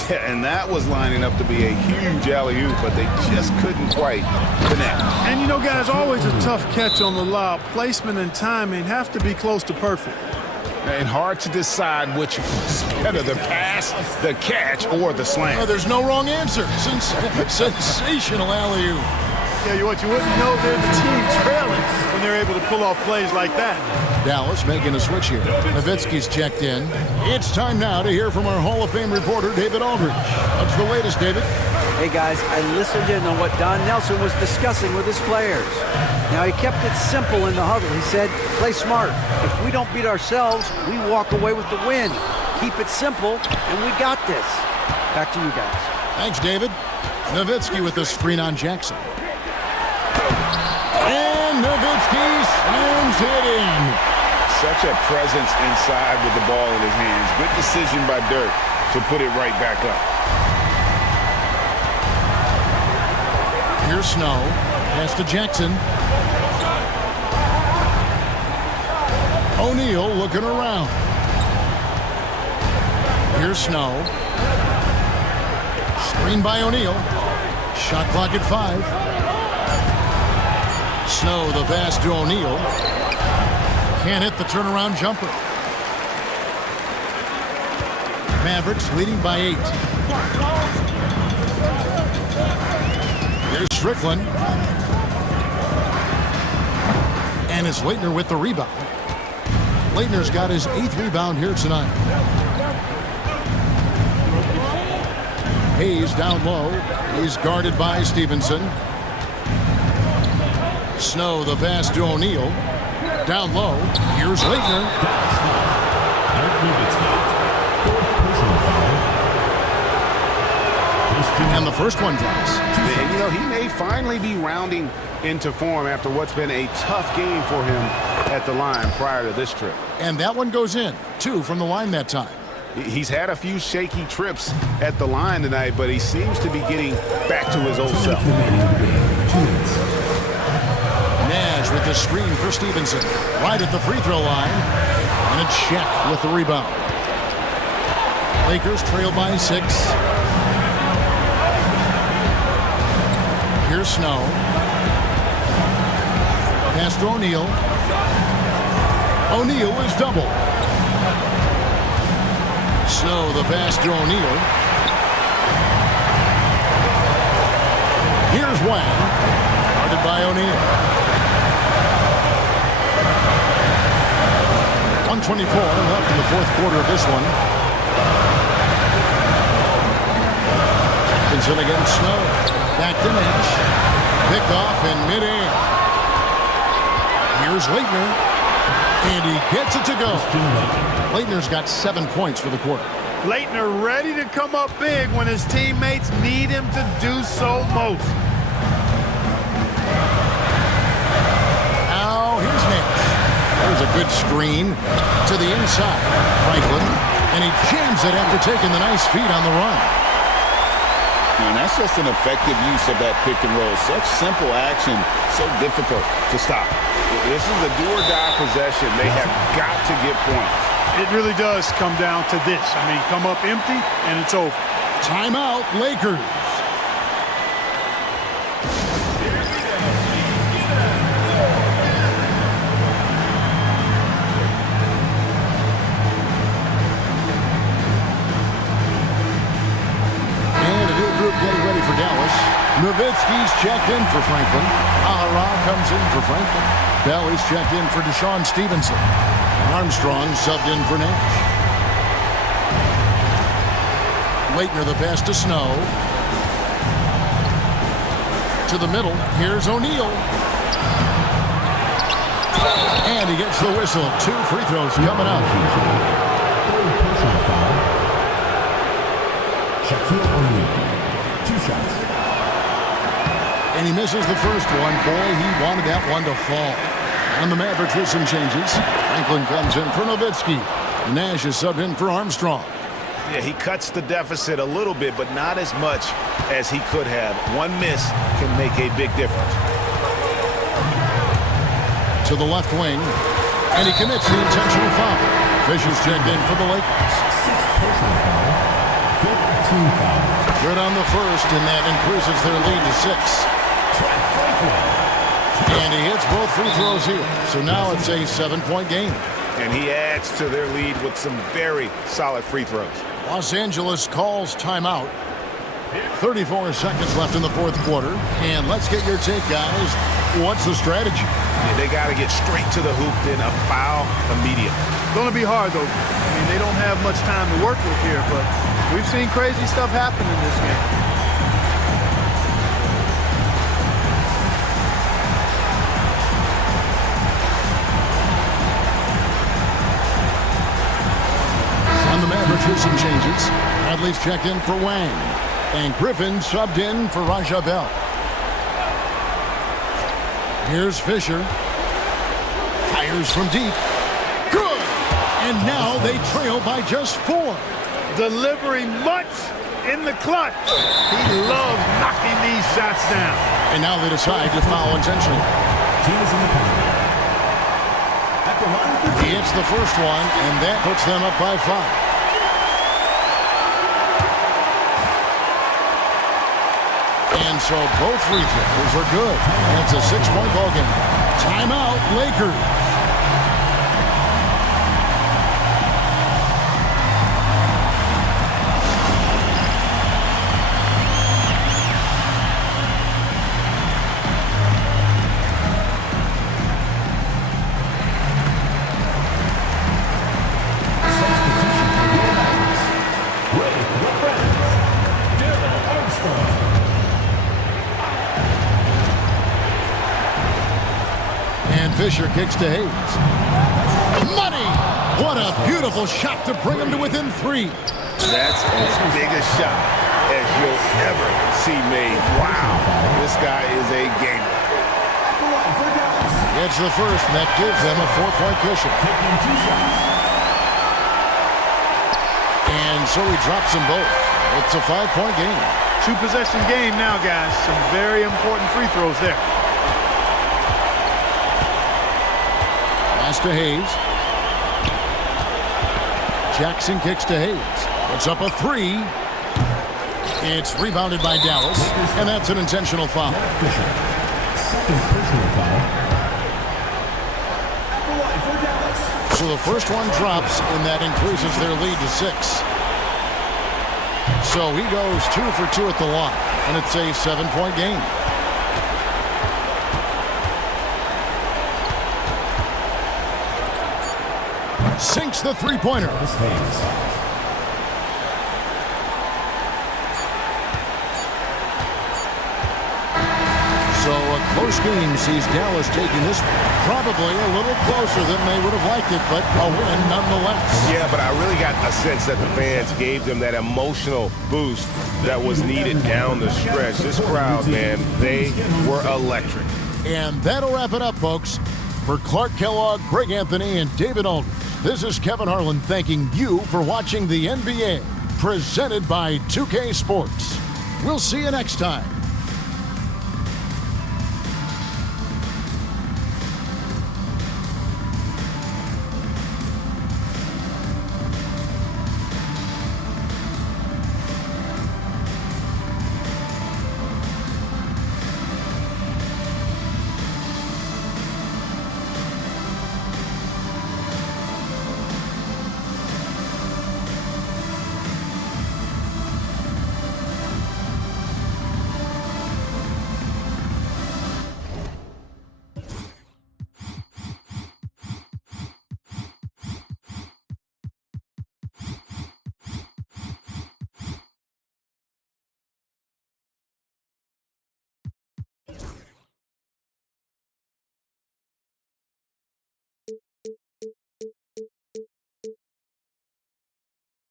Yeah, and that was lining up to be a huge alley-oop, but they just couldn't quite connect. And you know, guys, always a tough catch on the lob. Placement and timing have to be close to perfect. And hard to decide which is better, the pass, the catch, or the slam. Oh, there's no wrong answer. Sensational alley-oop. Yeah, what you wouldn't know, they're the team trailing when they're able to pull off plays like that. Dallas making a switch here. Nowitzki's checked in. It's time now to hear from our Hall of Fame reporter, David Aldridge. What's the latest, David? Hey, guys, I listened in on what Don Nelson was discussing with his players. Now, he kept it simple in the huddle. He said, play smart. If we don't beat ourselves, we walk away with the win. Keep it simple, and we got this. Back to you guys. Thanks, David. Nowitzki with the screen on Jackson. And Nowitzki slams it in. Such a presence inside with the ball in his hands. Good decision by Dirk to put it right back up. Here's Snow. Pass to Jackson. O'Neal looking around. Here's Snow. Screen by O'Neal. Shot clock at 5. Snow, the pass to O'Neal. Can't hit the turnaround jumper. Mavericks leading by 8. Here's Strickland. And it's Laettner with the rebound. Laettner's got his 8th rebound here tonight. Hayes down low. He's guarded by Stevenson. Snow, the pass to O'Neal. Down low. Here's Laettner. And the first one drops. And, you know, he may finally be rounding into form after what's been a tough game for him at the line prior to this trip. And that one goes in. 2 from the line that time. He's had a few shaky trips at the line tonight, but he seems to be getting back to his old self. Nash with the screen for Stevenson. Right at the free throw line. And a check with the rebound. Lakers trail by 6. Here's Snow. Pass to O'Neal. O'Neal is double. Snow, the pass to O'Neal. Here's Wang. Guarded by O'Neal. 1:24 left in the 4th quarter of this one. Stevenson against Snow. Back to Nash. Picked off in midair. Here's Laettner. And he gets it to go. Laettner's got 7 points for the quarter. Laettner ready to come up big when his teammates need him to do so most. Now here's Nash. There's a good screen to the inside. Franklin. And he jams it after taking the nice feed on the run. And that's just an effective use of that pick and roll. Such simple action, so difficult to stop. This is a do-or-die possession. They have got to get points. It really does come down to this. I mean, come up empty, and it's over. Timeout, Lakers. Getting ready for Dallas. Nowitzki's checked in for Franklin. Ahara comes in for Franklin. Belly's checked in for Deshaun Stevenson. And Armstrong subbed in for Nash. Laettner the pass to Snow. To the middle. Here's O'Neal. And he gets the whistle. 2 free throws coming up. And he misses the first one. Boy, he wanted that one to fall. And the Mavericks with some changes. Franklin comes in for Nowitzki. Nash is subbed in for Armstrong. Yeah, he cuts the deficit a little bit, but not as much as he could have. One miss can make a big difference. To the left wing. And he commits the intentional foul. Fisher's checked in for the Lakers. 6th personal foul. 15 foul. Good on the first, and that increases their lead to 6. And he hits both free throws here. So now it's a 7-point game. And he adds to their lead with some very solid free throws. Los Angeles calls timeout. 34 seconds left in the 4th quarter. And let's get your take, guys. What's the strategy? Yeah, they got to get straight to the hoop, then a foul immediately. It's going to be hard, though. I mean, they don't have much time to work with here, but we've seen crazy stuff happen in this game. And the Mavericks with some changes. Bradley's checked in for Wang. And Griffin subbed in for Raja Bell. Here's Fisher. Fires from deep. Good! And now they trail by just 4. Delivering much in the clutch. He loves knocking these shots down. And now they decide to foul intentionally. Team is in the penalty. At He hits the first one, and that puts them up by 5. And so both free throws are good. And it's a 6-point ball game. Timeout, Lakers. Fisher kicks to Hayes. Money! What a beautiful shot to bring him to within 3. That's as big a shot as you'll ever see made. Wow, this guy is a gamer. It's the first, and that gives them a 4-point cushion. And so he drops them both. It's a 5-point game. 2-possession game now, guys. Some very important free throws there. To Hayes. Jackson kicks to Hayes. Puts up a 3. It's rebounded by Dallas, and that's an intentional foul. Second personal foul. So the first one drops, and that increases their lead to 6. So he goes 2 for 2 at the line, and it's a 7-point game. Sinks the three-pointer. So a close game sees Dallas taking this probably a little closer than they would have liked it, but a win nonetheless. Yeah, but I really got a sense that the fans gave them that emotional boost that was needed down the stretch. This crowd, man, they were electric. And that'll wrap it up, folks. For Clark Kellogg, Greg Anthony, and David Aldridge, this is Kevin Harlan thanking you for watching the NBA, presented by 2K Sports. We'll see you next time.